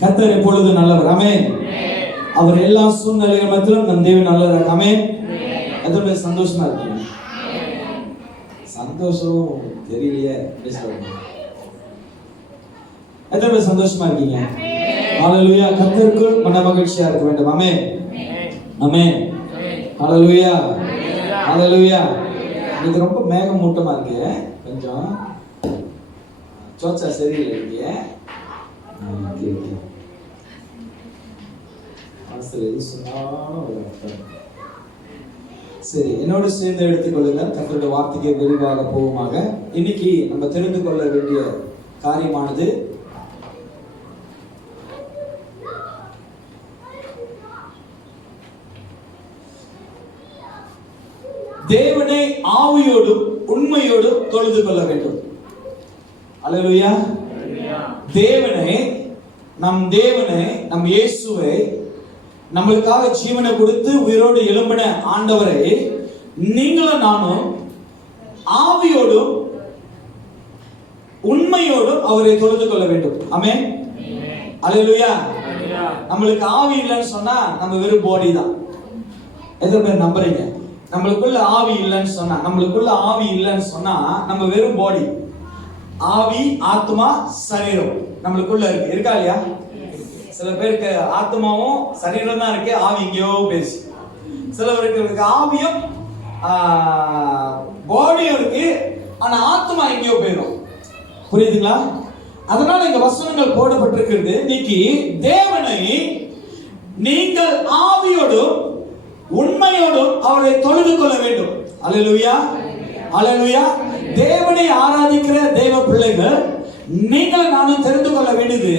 கர்த்தர் எப்பொழுது நல்லவர். ஆமென். அவர் எல்லா சூழ்நிலைகள் மத்தியிலும் நம் தேவன் நல்லவர். ஆமென். எத்தனை சந்தோஷமா இருக்கீங்க? சந்தோஷம் தெரியலையே பேசுறீங்க. எத்தனை சந்தோஷமா இருக்கீங்க? ஹalleluya. கர்த்தருக்குள் மன மகிழ்ச்சியா இருக்க வேண்டும். ஆமென். ஆமென். ஹalleluya. ஹalleluya. இது ரொம்ப மேகமூட்டமா இருக்கு. கொஞ்சம் சோச்சா சரியில்லை இருக்கு. சரி, என்னோட சேர்ந்து எடுத்துக்கொள்ளுங்க. கர்த்தருடைய வார்த்தைக்கு விரிவாக போவோமாக. இன்னைக்கு நம்ம தெரிந்து கொள்ள வேண்டிய காரியமானது தேவனை ஆவியோடும் உண்மையோடும் தொழுது கொள்ள வேண்டும். அல்லேலூயா. தேவனை நம் இயேசுவை நம்மளுக்காக ஜீவனை கொடுத்து உயிரோடு எழும்பின ஆண்டவரை நீங்களும் நானும் ஆவியோடும் உண்மையோடும் அவரை தொழுது கொள்ள வேண்டும். ஆமென். அல்லேலூயா. நம்மளுக்கு ஆவி இல்லைன்னு சொன்னா நம்ம வெறும் பாடி தான். எத்தனை பேர் நம்புறீங்க? நம்மளுக்குள்ள ஆவி இல்லைன்னு சொன்னா நம்ம வெறும் பாடி. ஆவி, ஆத்மா, சரீரம் நம்மளுக்குள்ள இருக்கா இல்லையா? சில பேருக்கு ஆத்மாவும் சரீரம் தான் இருக்கு, ஆவி எங்கேயோ பேசி. சிலவருக்கு ஆவியும் பாடியும் இருக்கு, ஆனா ஆத்மா எங்கேயோ போயிடும். புரியுதுங்களா? அதனால இங்க வசனங்கள் போடப்பட்டிருக்கிறது. இன்னைக்கு தேவனை நீங்கள் ஆவியோடும் உண்மையோடும் அவரை தொழுது கொள்ள வேண்டும். அல்லேலூயா. அல்லேலூயா. தேவனை ஆராதிக்கிற தேவ பிள்ளைகள் நீங்கள் நானும் தெரிந்து கொள்ள வேண்டியது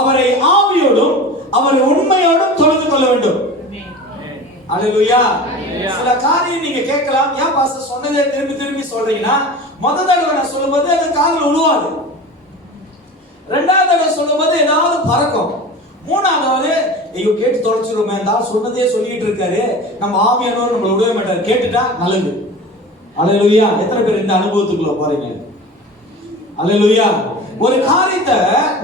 அவரை ஆவியோடும் அவரை உண்மையோடும் தொழுது கொள்ள வேண்டும். அல்லேலூயா. சில காரியம் நீங்க கேட்கலாம், ஏன் பாஸ்டர் சொன்னதே திரும்பி சொல்றீங்கன்னா, முதல் தடவை நான் சொல்லும்போது அது காதுல உழுவாது, ரெண்டாவது தடவை சொல்லும்போது ஏதாவது பறக்கும், மூணாவது ஐயோ கேட்டு தொலைச்சிருமே, இருந்தாலும் சொன்னதே சொல்லிட்டு இருக்காரு, நம்ம ஆவியானவர் நம்மள விடவே மாட்டாரு, கேட்டுட்டா நல்லது. அல்லேலூயா. எத்தனை பேர் இந்த அனுபவத்துக்குள்ள போறீங்க? அல்லேலூயா. ஒரு காரியத்தை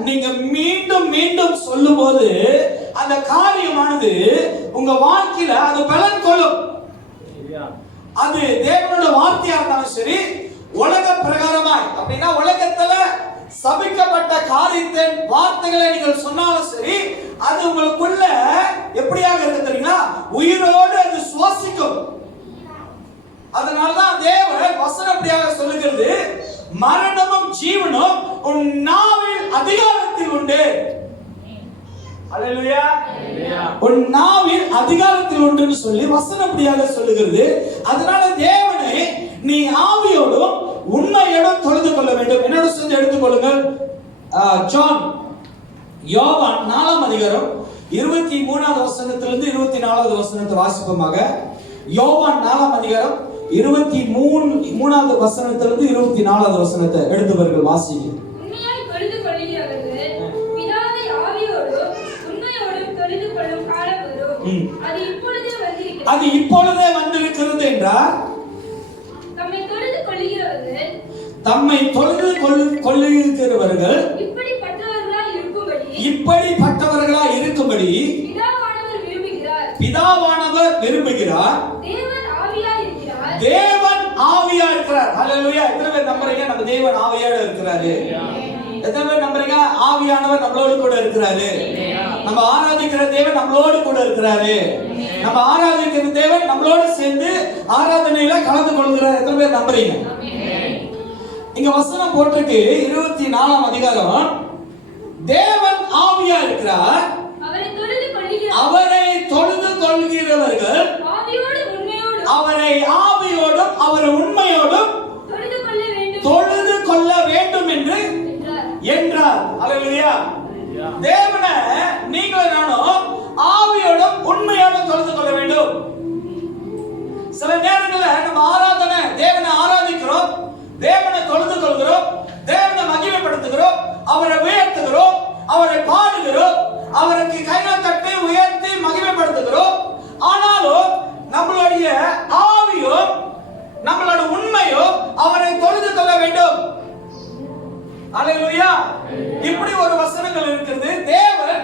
நீங்க மீண்டும் மீண்டும் சொல்லும் போது அந்த காரியமானது உங்க வாழ்க்கையில அது பலன் கொள்ளும். அது தேவனோட வார்த்தையா இருந்தாலும் சரி, உலக பிரகாரமாய் அப்படின்னா உலகத்துல சபிக்கப்பட்ட காரியத்தின் வார்த்தைகளை நீங்கள் சொன்னாலும் சரி, அது உங்களுக்குள்ள எப்படியாக இருக்கு தெரியுங்களா? உயிரோடு அது சுவாசிக்கும். அதனால்தான் தேவன் வசனம் அப்படியாக சொல்லுகிறது, மரணமும் ஜீவனும் உன் நாவில் அதிகாரத்தில் உண்டு. அல்லேலூயா. உன் நாவில் அதிகாரத்தில் உண்டுன்னு சொல்லி வசனம் அப்படியாக சொல்லுகிறது. அதனால தேவனை நீ ஆவியோடும் உண்மையோடும் தொழுது கொள்ள வேண்டும். என்னோட சேர்ந்து எடுத்துக்கொள்ளுங்கள். யோவான் 4ஆம் அதிகாரம் 23வது வசனத்திலிருந்து 24வது வசனத்தை வாசிப்போமாக. யோவான் 4ஆம் அதிகாரம் 23வது வசனத்திலிருந்து 24வது வசனத்தை எடுத்தவர்கள் வாசிங்க. உண்மையாய் தொழுது கொள்கிறவர்கள் பிதாவை ஆவியோடும் உண்மையோடும் தொழுது கொள்ளும் காலம் வரும். அது இப்பொழுதே வந்திருக்கிறது என்றார். தம்மை தொழுது கொள்ளுகிறவர்கள் இப்படிப்பட்டவர்களாய் இருக்கும்படி பிதாவானவர் விரும்புகிறார். தேவன் ஆவியா இருக்கிறார். அல்லேலூயா. எத்தனை பேர் நம்புறீங்க நம்ம தேவன் ஆவியோட இருக்கிறாரு? எத்தனை பேர் நம்புறீங்க ஆவியானவர் நம்மளோடு கூட இருக்கிறாரு? நம்ம ஆராதிக்கிற தேவன் நம்மளோடு கூட இருக்கிறாரு. நம்ம ஆராதிக்கிற தேவன் நம்மளோடு சேர்ந்து ஆராதனையில கலந்து கொள்கிறார். எத்தனை பேர் நம்புறீங்க? இங்க வசனம் போட்டிருக்கு 24ஆம் அதிகாரம், தேவன் ஆவியா இருக்கிறார், அவரை தொழுது கொள்கிறவர்கள் அவரை ஆவியோடும் அவரை உண்மையோடும் தொழுது கொள்ள வேண்டும் என்று என்றார். அல்லேலூயா. தேவனை நீங்களும் நானும் ஆவியோடும் உண்மையோடும் தொழுது கொள்ள வேண்டும். சில நேரங்களில் நம்ம ஆராதனை தேவனை ஆராதிக்கிறோம், தேவனை தொழுது கொள்கிறோம், தேவனை மகிமைப்படுத்துகிறோம், அவரை உயர்த்துகிறோம், அவரை பாடுகிறோம், அவருக்கு கைகள் தட்டி உயர்த்தி மகிமைப்படுத்துகிறோம். ஆனாலும் நம்மளுடைய ஆவியோ நம்மளோட உண்மையோ அவரை தொழுது கொள்ள வேண்டும். அல்லேலூயா. இப்படி ஒரு வசனங்கள் இருக்கிறது. தேவன்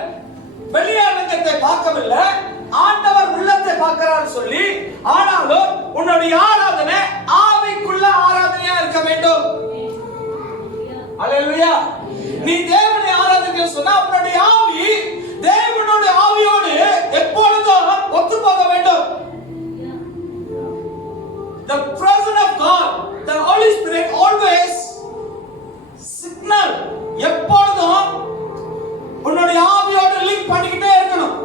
வெளியரங்கத்தை பார்க்கவில்லை, ஆண்டவர் உள்ளத்தை பார்க்கிறார் சொல்லி. ஆனாலும் உன்னுடைய ஆராதனை ஆவிக்குள்ள ஆராதனையா இருக்க வேண்டும். அல்லேலூயா. நீ தேவனை ஆராதிக்க சொன்னா உன்னுடைய ஆவி தேவனுடைய ஆவியோடு எப்பொழுதும் ஒத்துப்போக வேண்டும். The presence of God, the Holy Spirit always signal, எப்பொழுதும் உன்னுடைய ஆவியோடு லிங்க் பண்ணிக்கிட்டே இருக்கணும்.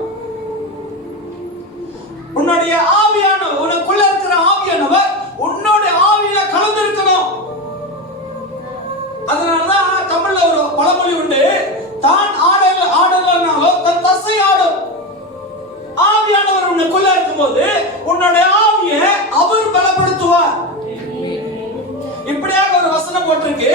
உன்னுடைய ஆவியானவர், உனக்குள்ள இருக்கிற ஆவியானவர் உன்னுடைய ஆவியில கலந்து இருக்கணும். அதனாலதான் தமிழ்ல ஒரு பழமொழி உண்டு, தான் ஆடலனாலும் தன் தசை ஆடும். ஆவியானவர் உனக்குள்ள இருக்கும்போது உன்னுடைய ஆவியை அவர் பலப்படுத்துவார். இப்படியாக ஒரு வசனம் போட்டிருக்கு,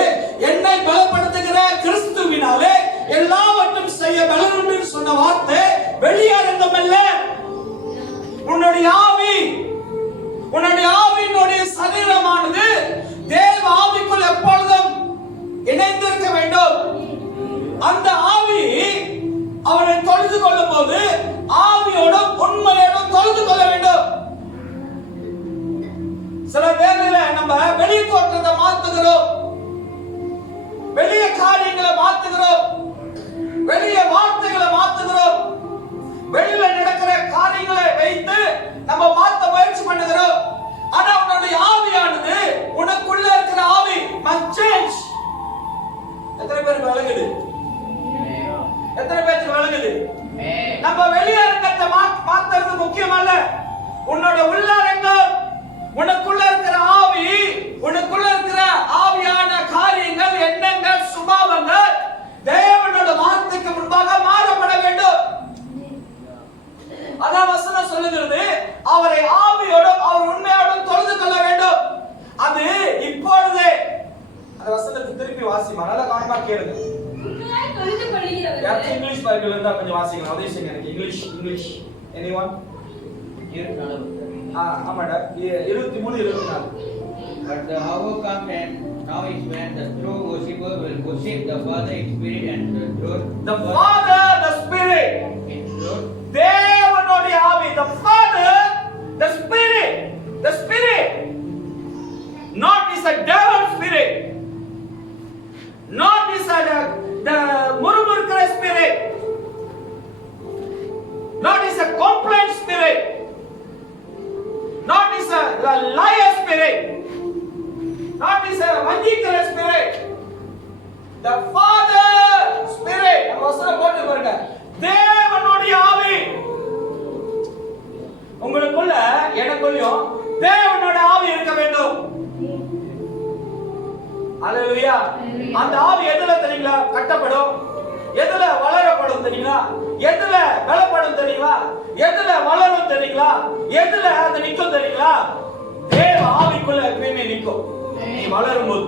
என்னை பலப்படுத்துகிற கிறிஸ்துவினாலே எல்லாவற்றும் செய்ய பலனுண்டு சொன்ன வார்த்தை வெளியரங்கம் அல்ல. உன்னுடைய ஆவி, உன்னுடைய ஆவியினுடைய சரீரமானது தேவ ஆவிக்குள் எப்பொழுதும் இணைந்திருக்க வேண்டும். அந்த ஆவி அவரை தொழுது கொள்ளும் போது ஆவியோடும் உண்மையோடும் தொழுது கொள்ள வேண்டும். சில வேளையில நம்ம வெளி தோற்றத்தை மாத்துகிறோம், வெளிய காரியங்களை மாத்துகிறோம், வெளிய வார்த்தைகளை மாத்துகிறோம், வெளியில நடக்கிற காரியங்களை வைத்து நம்ம மாத்த முயற்சி பண்ணுகிறோம். ஆனா உன்னுடைய ஆவியானது, உனக்குள்ள இருக்கிற ஆவி must change. எத்தனை பேருக்கு விளங்குது? எத்தனை பேருக்கு விளங்குது? நம்ம வெளியரங்கத்தை மாத்துறது முக்கியம் அல்ல. உன்னோட உள்ளரங்கம், உனக்குள்ள இருக்கிற ஆவி, உனக்குள்ள இருக்கிற ஆவியான காரியங்கள், எண்ணங்கள், சுபாவங்கள் தேவனோட வார்த்தைக்கு முன்பாக மாறப்பட வேண்டும். அதான் வசனம் சொல்லுகிறது, அவரை ஆவியோடும் அவர் உண்மையோடும் தொழுது கொள்ள வேண்டும். அது இப்பொழுதே. அந்த வசனத்தை திருப்பி வாசிமா, நல்லா கவனமா கேளுங்க. யாராச்சும் இங்கிலீஷ் பைபிள் இருந்தா கொஞ்சம் வாசிக்கலாம். உதவி செய்யுங்க எனக்கு. English anyone? ஆமாடா, 23 24. But the hour comes and now is when the true worshipper will worship the Father in spirit and the truth. The Father, the Spirit. In truth. தேவனுடைய ஆவி, the Father, the Spirit. The Spirit. Not is a devil spirit. Not is the murmurkara spirit. Not is a complaint spirit. Not is a liar spirit. Not is a vandikara spirit. The Father Spirit. அவசரம் போட்டு பாருங்க. தேவனுடைய ஆவி உங்களுக்குள்ள, எனக்குள்ளயும் தேவனோட ஆவி இருக்க வேண்டும். அல்லேலூயா. அந்த ஆவி எதுல தெரியுங்களா கட்டப்படும்? எதுல வளரப்படும் தெரியுங்களா? எதுல பலப்படும் தெரியுங்களா? எதுல வளரும் தெரியுங்களா? எதுல அது நிக்கும் தெரியுங்களா? தேவ ஆவிக்குள்ள எப்பவுமே நிக்கும், நீ வளரும் போது.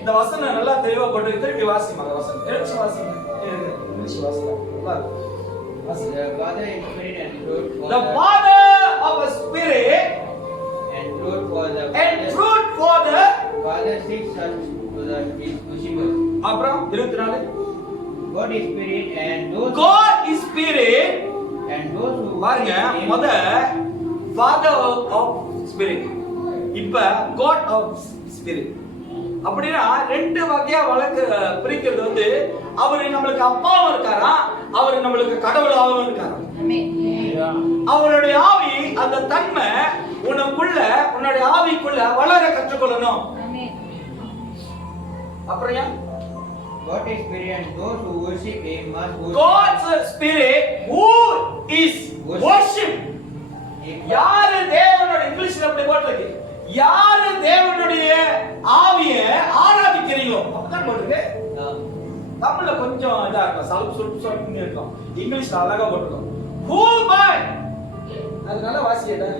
இந்த வசனம் நல்லா தெளிவா போட்டு திருப்பி வாசிமா. அந்த வசனம் எழுச்சி Wasima. English Wasima. The Father in spirit and truth. The Father of a spirit and truth for the Father seeks such to the his worshippers. அப்புறம் 24. God is spirit and those God is spirit. and those who பாருங்க, முத Father of spirit, இப்ப God of spirit. அப்படினா ரெண்டு வகையா பிரிக்கிறது வந்து, அவர் நம்மளுக்கு அப்பாவும் இருக்காரா, அவர் நம்மளுக்கு கடவுளாகவும் இருக்காரா. அவருடைய ஆவி, அந்த தன்மை உனக்குள்ள, உன்னுடைய ஆவிக்குள்ள வளர கற்றுக்கொள்ளணும். அப்புறம் God is spirit and those who worship him must worship. God's spirit who is worship. யாரு தேவனோட, இங்கிலீஷ்ல அப்படி போட்டிருக்கு, யாரு தேவனுடைய ஆவியை ஆராதிக்கிறீங்களோ அப்பதான் போட்டிருக்கு. தமிழ்ல கொஞ்சம் இதா இருக்கும், சல்ப் சுல்ப் இருக்கும். இங்கிலீஷ்ல அழகா போட்டிருக்கோம். Who by, அதனால வாசியடா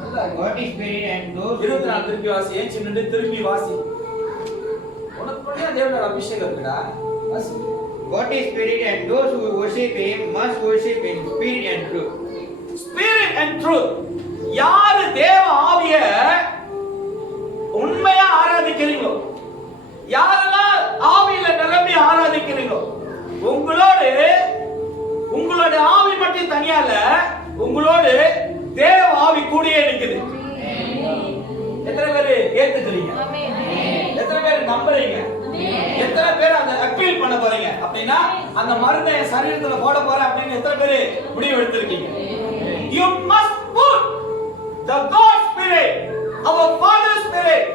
நல்லா. God is spirit and those 24 திருப்பி வாசி. ஏன் சின்னது திருப்பி வாசி. உனக்குள்ளே தேவனோட அபிஷேகம் இருக்குடா. வாசி. God is spirit and those who worship him must worship in spirit and truth. Spirit and truth. யாரு தேவ ஆவிய உண்மையா ஆராதிக்கிறீங்களோ, யாரெல்லாம் ஆவியில நிரம்பி ஆராதிக்கிறீங்களோ, உங்களோட தனியால உங்களோடு தேவ ஆவி கூடியே இருக்குது. எத்தனை பேர் ஏத்துக்கிறீங்க? எத்தனை பேர் நம்புறீங்க? எத்தனை பேர் அந்த அப்பீல் பண்ண போறீங்க? அப்படின்னா அந்த மருந்தை என் சரீரத்துல போட போறேன் அப்படின்னு எத்தனை பேர் முடிவு எடுத்திருக்கீங்க? You must put the God spirit, our Father spirit,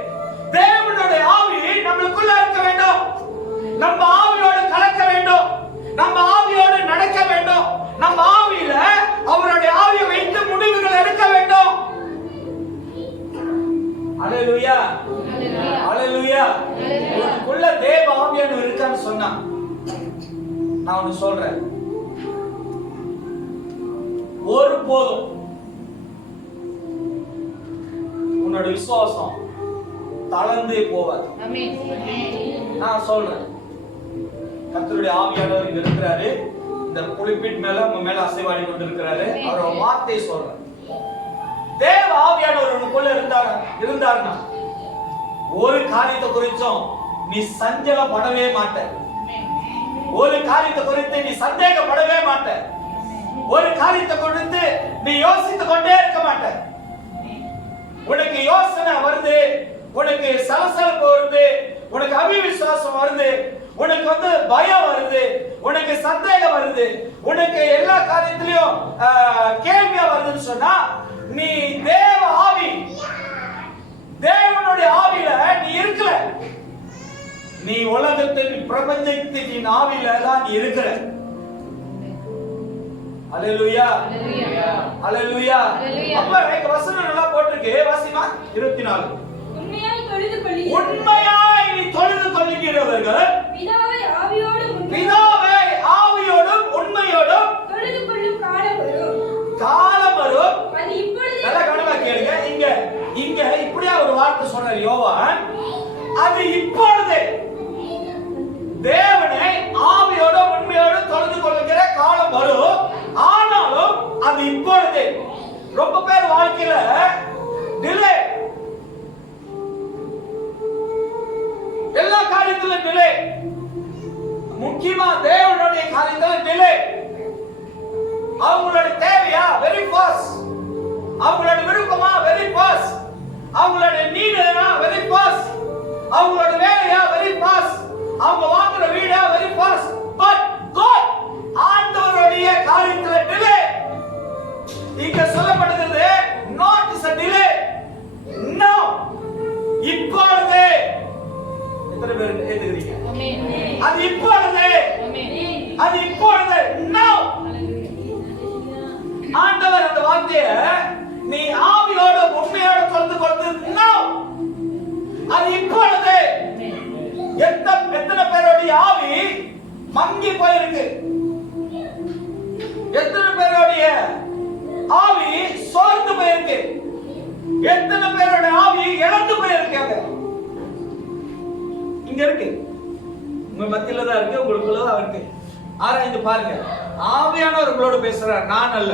தேவனுடைய ஆவி நமக்குள்ள இருக்க வேண்டும். நம்ம ஆவியோடு கலக்க வேண்டும். நம்ம ஆவியோடு நடக்க வேண்டும். நம்ம ஆவியில அவருடைய ஆவியை வைத்து முடிவுகள் எடுக்க வேண்டும். அல்லேலூயா, அல்லேலூயா. உனக்குள்ள தேவ ஆவியானவர் இருக்கான்னு சொன்னா நான் ஒன்னு சொல்றேன், ஒருபோதும் உன்னோட விசுவாசம் தளர்ந்தே போவாது. நான் சொல்றேன், கர்த்தருடைய ஆவியானவர் இங்க இருக்கிறாரு. இந்த புலிபிட் மேல உங்க மேல அசைவாடி கொண்டு இருக்கிறாரு. அவரோட வார்த்தை சொல்றேன், தேவ ஆவியானவர் உனக்குள்ள இருந்தாருன்னா ஒரு காரியத்தை குறிச்சும் நீ சஞ்சலப்படவே மாட்ட. ஒரு காரியத்தை குறித்து நீ சந்தேகப்படவே மாட்ட. ஒரு காரியத்தை குறித்து நீ யோசித்துக் கொண்டே இருக்க மாட்ட. உனக்கு யோசனை வருது, உனக்கு சலசலப்பு வருது, உனக்கு அவிசுவாசம் வருது, உனக்கு பயம் வருது, உனக்கு சந்தேகம் வருது, உனக்கு எல்லா காரியத்திலையும் கேள்வியா வருதுன்னு சொன்னா நீ தேவ ஆவி, தேவனுடைய ஆவியில நீ இருக்கல. நீ உலகத்தின் பிரபஞ்சத்தின் ஆவியில தான் நீ இருக்கிற. அல்லேலூயா, அல்லேலூயா. அப்ப இந்த வசனம் நல்லா போட்டுருக்கு. வாசிமா 24. உண்மையாய் நீ தொழுது கொள்ளுகிறவர்கள் பிதாவை ஆவியோடும் உண்மையோடும் தொழுது கொள்ளும் காலம் வரும். நல்லா கவனமா கேளுங்க. இங்க இப்படியா ஒரு வார்த்தை சொன்னார் யோவான், அது இப்பொழுது தேவனை ஆவியோட உண்மையோட தொழுது கொள்ளுகிற காலம் வரும். ஆனாலும் அது இப்பொழுது. ரொம்ப பேர் வாழ்க்கையில டிலே, எல்லா காரியத்திலும் டிலே, முக்கியமா தேவனுடைய காரியத்துல டிலே. அவங்களோட தேவையா வெரி ஃபாஸ்ட், அவங்களோட விருப்பமா வெரி ஃபாஸ்ட், அவங்களோட நீடா வெரி ஃபாஸ்ட், அவங்களோட வேலையா வெரி ஃபாஸ்ட், அவங்க வாங்குற வீடா வெரி ஃபாஸ்ட். பட் காட், ஆண்டவருடைய காரியத்துல டிலே. இங்க சொல்லப்படுகிறது not is a delay, now, இப்பொழுது. எத்தனை பேர் ஏத்துக்கிறீங்க? அது இப்பொழுது, அது இப்பொழுது, now. ஆண்டவர் அந்த வார்த்தையை நீ ஆவியோட உண்மையோட தொழுது கொள்வது now, அது இப்பொழுது. எத்தனை பேருடைய ஆவி மங்கி போயிருக்கு? எத்தனை பேருடைய ஆவி சோர்ந்து போயிருக்கு? எத்தனை பேரோட ஆவி இழந்து போயிருக்காங்க? இங்க இருக்கு, உங்க மத்தியில தான் இருக்கு, உங்களுக்குள்ளதான் இருக்கு. ஆராய்ந்து பாருங்க. ஆவியானவர் உங்களோட பேசுறார், நான் அல்ல.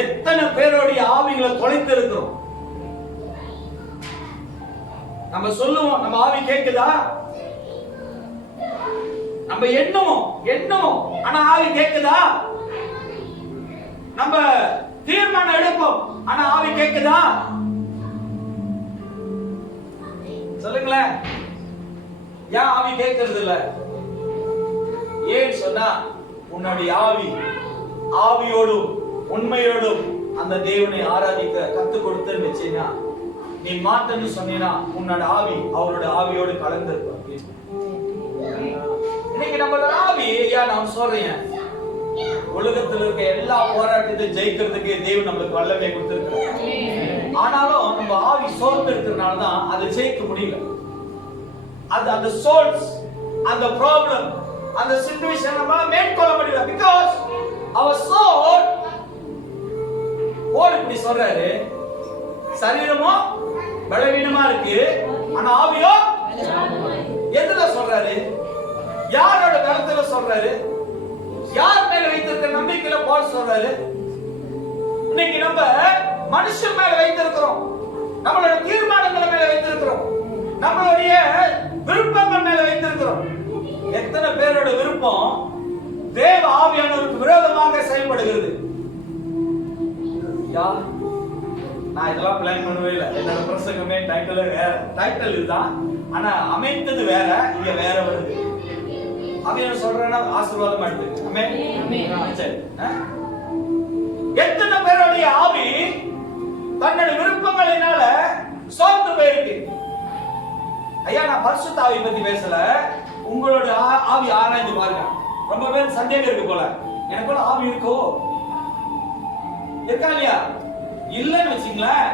எத்தனை பேருடைய ஆவிகளை தொலைத்து இருக்கிறோம்? நம்ம சொல்லுவோம் நம்ம ஆவி கேக்குதா, நம்ம எண்ணுவோம், ஆனா ஆவி கேக்குதா? நம்ம தீர்மானம் எடுப்போம், ஆனா ஆவி கேக்குதா? சொல்லுங்களேன், ஏன் ஆவி கேட்கறது இல்ல? ஏன் சொன்னா உன்னுடைய ஆவியோடும் உண்மையோடும் அந்த தேவனை ஆராதிக்க கத்து கொடுத்தன்னு வச்சீங்கன்னா, நீ மாத்தன்னு சொன்னீங்கன்னா உன்னோட ஆவி அவரோட ஆவியோடு கலந்து இருப்பாங்க. இன்னைக்கு நம்மளோட ஆவி, நான் சொல்றேன், உலகத்தில் இருக்க எல்லா போராட்டத்தையும் ஜெயிக்கிறதுக்கு தேவன் நம்மளுக்கு வல்லமை கொடுத்திருக்கிறார். ஆனாலும் நம்ம ஆவி சோர்ந்து இருக்கிறதுனால தான் அதை ஜெயிக்க முடியல. அந்த சோல்ஸ், அந்த ப்ராப்ளம், அந்த சிச்சுவேஷன் நம்மளால மேற்கொள்ள முடியல. பிகாஸ் அவர் சோல் இப்படி சொல்றாரு, சரீரமும் பலவீனமா இருக்கு, ஆனா ஆவியோ எதுல சொல்றாரு? யாரோட கருத்துல சொல்றாரு? யார் மேல வைத்திருக்கிற நம்பிக்கையில போல் சொல்றாரு? இன்னைக்கு நம்ம மனுஷன் மேல வைத்திருக்கிறோம், நம்மளோட தீர்மானங்கள் மேல வைத்திருக்கிறோம், நம்மளுடைய விருப்பங்கள் மேல வைத்திருக்கிறோம். எத்தனை பேரோட விருப்பம் தேவ ஆவியானவருக்கு விரோதமாக செயல்படுகிறது? ஐயா நான் இதெல்லாம் பிளான் பண்ணவே இல்லை. என்னோட பிரசங்கமே டைட்டில் வேற, டைட்டில் இதுதான், ஆனா அமைத்தது வேற, இங்க வேற வருது. அது என்ன சொல்றேன்னா ஆசீர்வாதமா எடுத்து. ஆமென். சரி. எத்தனை பேருடைய ஆவி தன்னுடைய விருப்பங்களினால சோர்ந்து போயிருக்கு. ஐயா நான் பரிசுத்த ஆவி பத்தி பேசல, உங்களோட ஆவி ஆராய்ந்து பாருங்க. ரொம்ப பேர் சந்தேகம் இருக்கு போல, எனக்குள்ள ஆவி இருக்கோ, இருக்கா இல்லையா? இல்லன்னு வச்சுங்களேன்,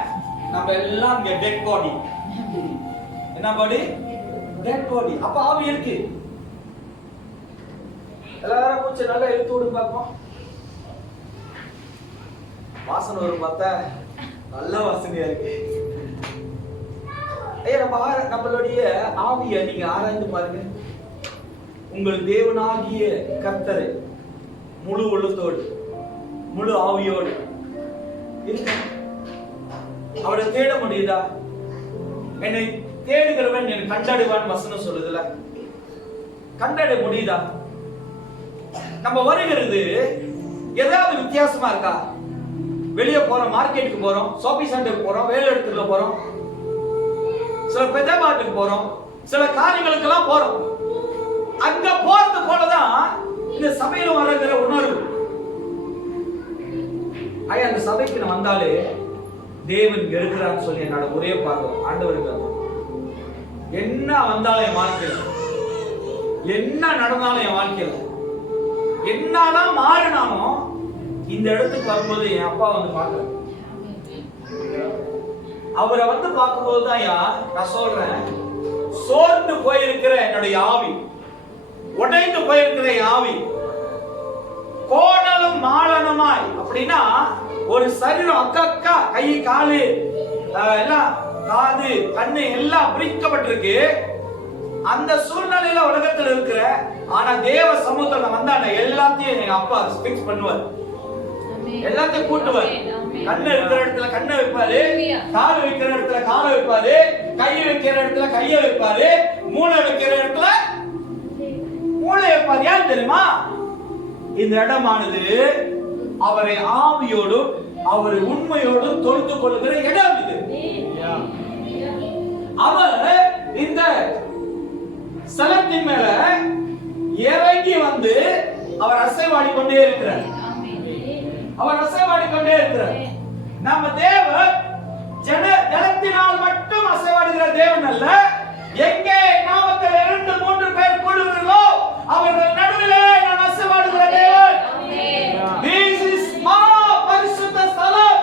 நம்ம எல்லாம் இங்க டெட் பாடி. என்ன பாடி? Dead body. அப்ப ஆவி இருக்கு. எல்லாரும் கொஞ்சம் நல்லா இழுத்து விடு பார்ப்போம். வாசனை வரும் பார்த்தா நல்ல வாசனையா இருக்கு. ஐயா நம்மளுடைய ஆவியை நீங்க ஆராய்ந்து பாருங்க. உங்கள் தேவனாகிய கர்த்தரை முழு உள்ளத்தோடு முழு ஆவியோடு அவரை தேட முடியுதா? என்னை தேடுகிறவன் என்னை கண்டடைவான் வசனம் சொல்லுதுல, கண்டடைய முடியுதா? நம்ம வருகிறது ஏதாவது வித்தியாசமா இருக்கா? வெளியே போறோம், மார்க்கெட்டுக்கு போறோம், ஷாப்பிங் சென்டருக்கு போறோம், வேலை இடத்துக்கு போறோம், சில பெதபாட்டுக்கு போறோம், சில காரியங்களுக்கு எல்லாம் போறோம். அங்க போறது போலதான் இந்த சபையில வருகிற உணர்வு. ஐயா அந்த சபைக்கு நான் வந்தாலே தேவன் இருக்கிறான்னு சொல்லி என்னோட ஒரே பார்வை ஆண்டவருக்கு. என்ன வந்தாலும் என் வாழ்க்கையில, என்ன நடந்தாலும் என் வாழ்க்கையில, என்னதான் மாறினாலும் இந்த இடத்துக்கு வரும்போது என் அப்பா வந்து பார்க்கிறேன். அவரை வந்து பார்க்கும்போது தான் நான் சொல்றேன், சோர்ந்து போயிருக்கிற என்னுடைய ஆவி, உடைந்து போயிருக்கிற ஆவி, கோணலும் மாளனமாய், அப்படின்னா ஒரு சரீரம் அக்கா கை காலு எல்லாம் காது கண்ணு எல்லாம் பிரிக்கப்பட்டிருக்கு. அந்த சூழ்நிலையில உலகத்துல இருக்கிற, ஆனா தேவ சமூகத்துல வந்தா எல்லாத்தையும் எங்க அப்பா பிக்ஸ் பண்ணுவார், எல்லாத்தையும் கூட்டுவார். கண்ணு இருக்கிற இடத்துல கண்ணை வைப்பாரு, கால் வைக்கிற இடத்துல காலை வைப்பாரு, கை வைக்கிற இடத்துல கையை வைப்பாரு, மூளை வைக்கிற இடத்துல மூளை வைப்பாரு. ஏன் தெரியுமா? இந்த இடமானது அவரை ஆவியோடும் அவரை உண்மையோடும் தொழுது கொள்ளுகிற இடம் இது. அவர் இந்த ஸ்தலத்தின் மேல இறங்கி வந்து அவர் அசைவாடி கொண்டே இருக்கிறார். அவர் அசைவாடி கொண்டே இருக்கிறார். நம்ம தேவன் ஜனத்தினால் மட்டும் அசைவாடுகிற தேவன் அல்ல. எங்கே நாமத்தில் 2-3 பேர் கூடுகிறீர்களோ அவர்கள் நடுவிலே நான் அசைவாடுகிற தேவன். This is பரிசுத்த ஸ்தலம்.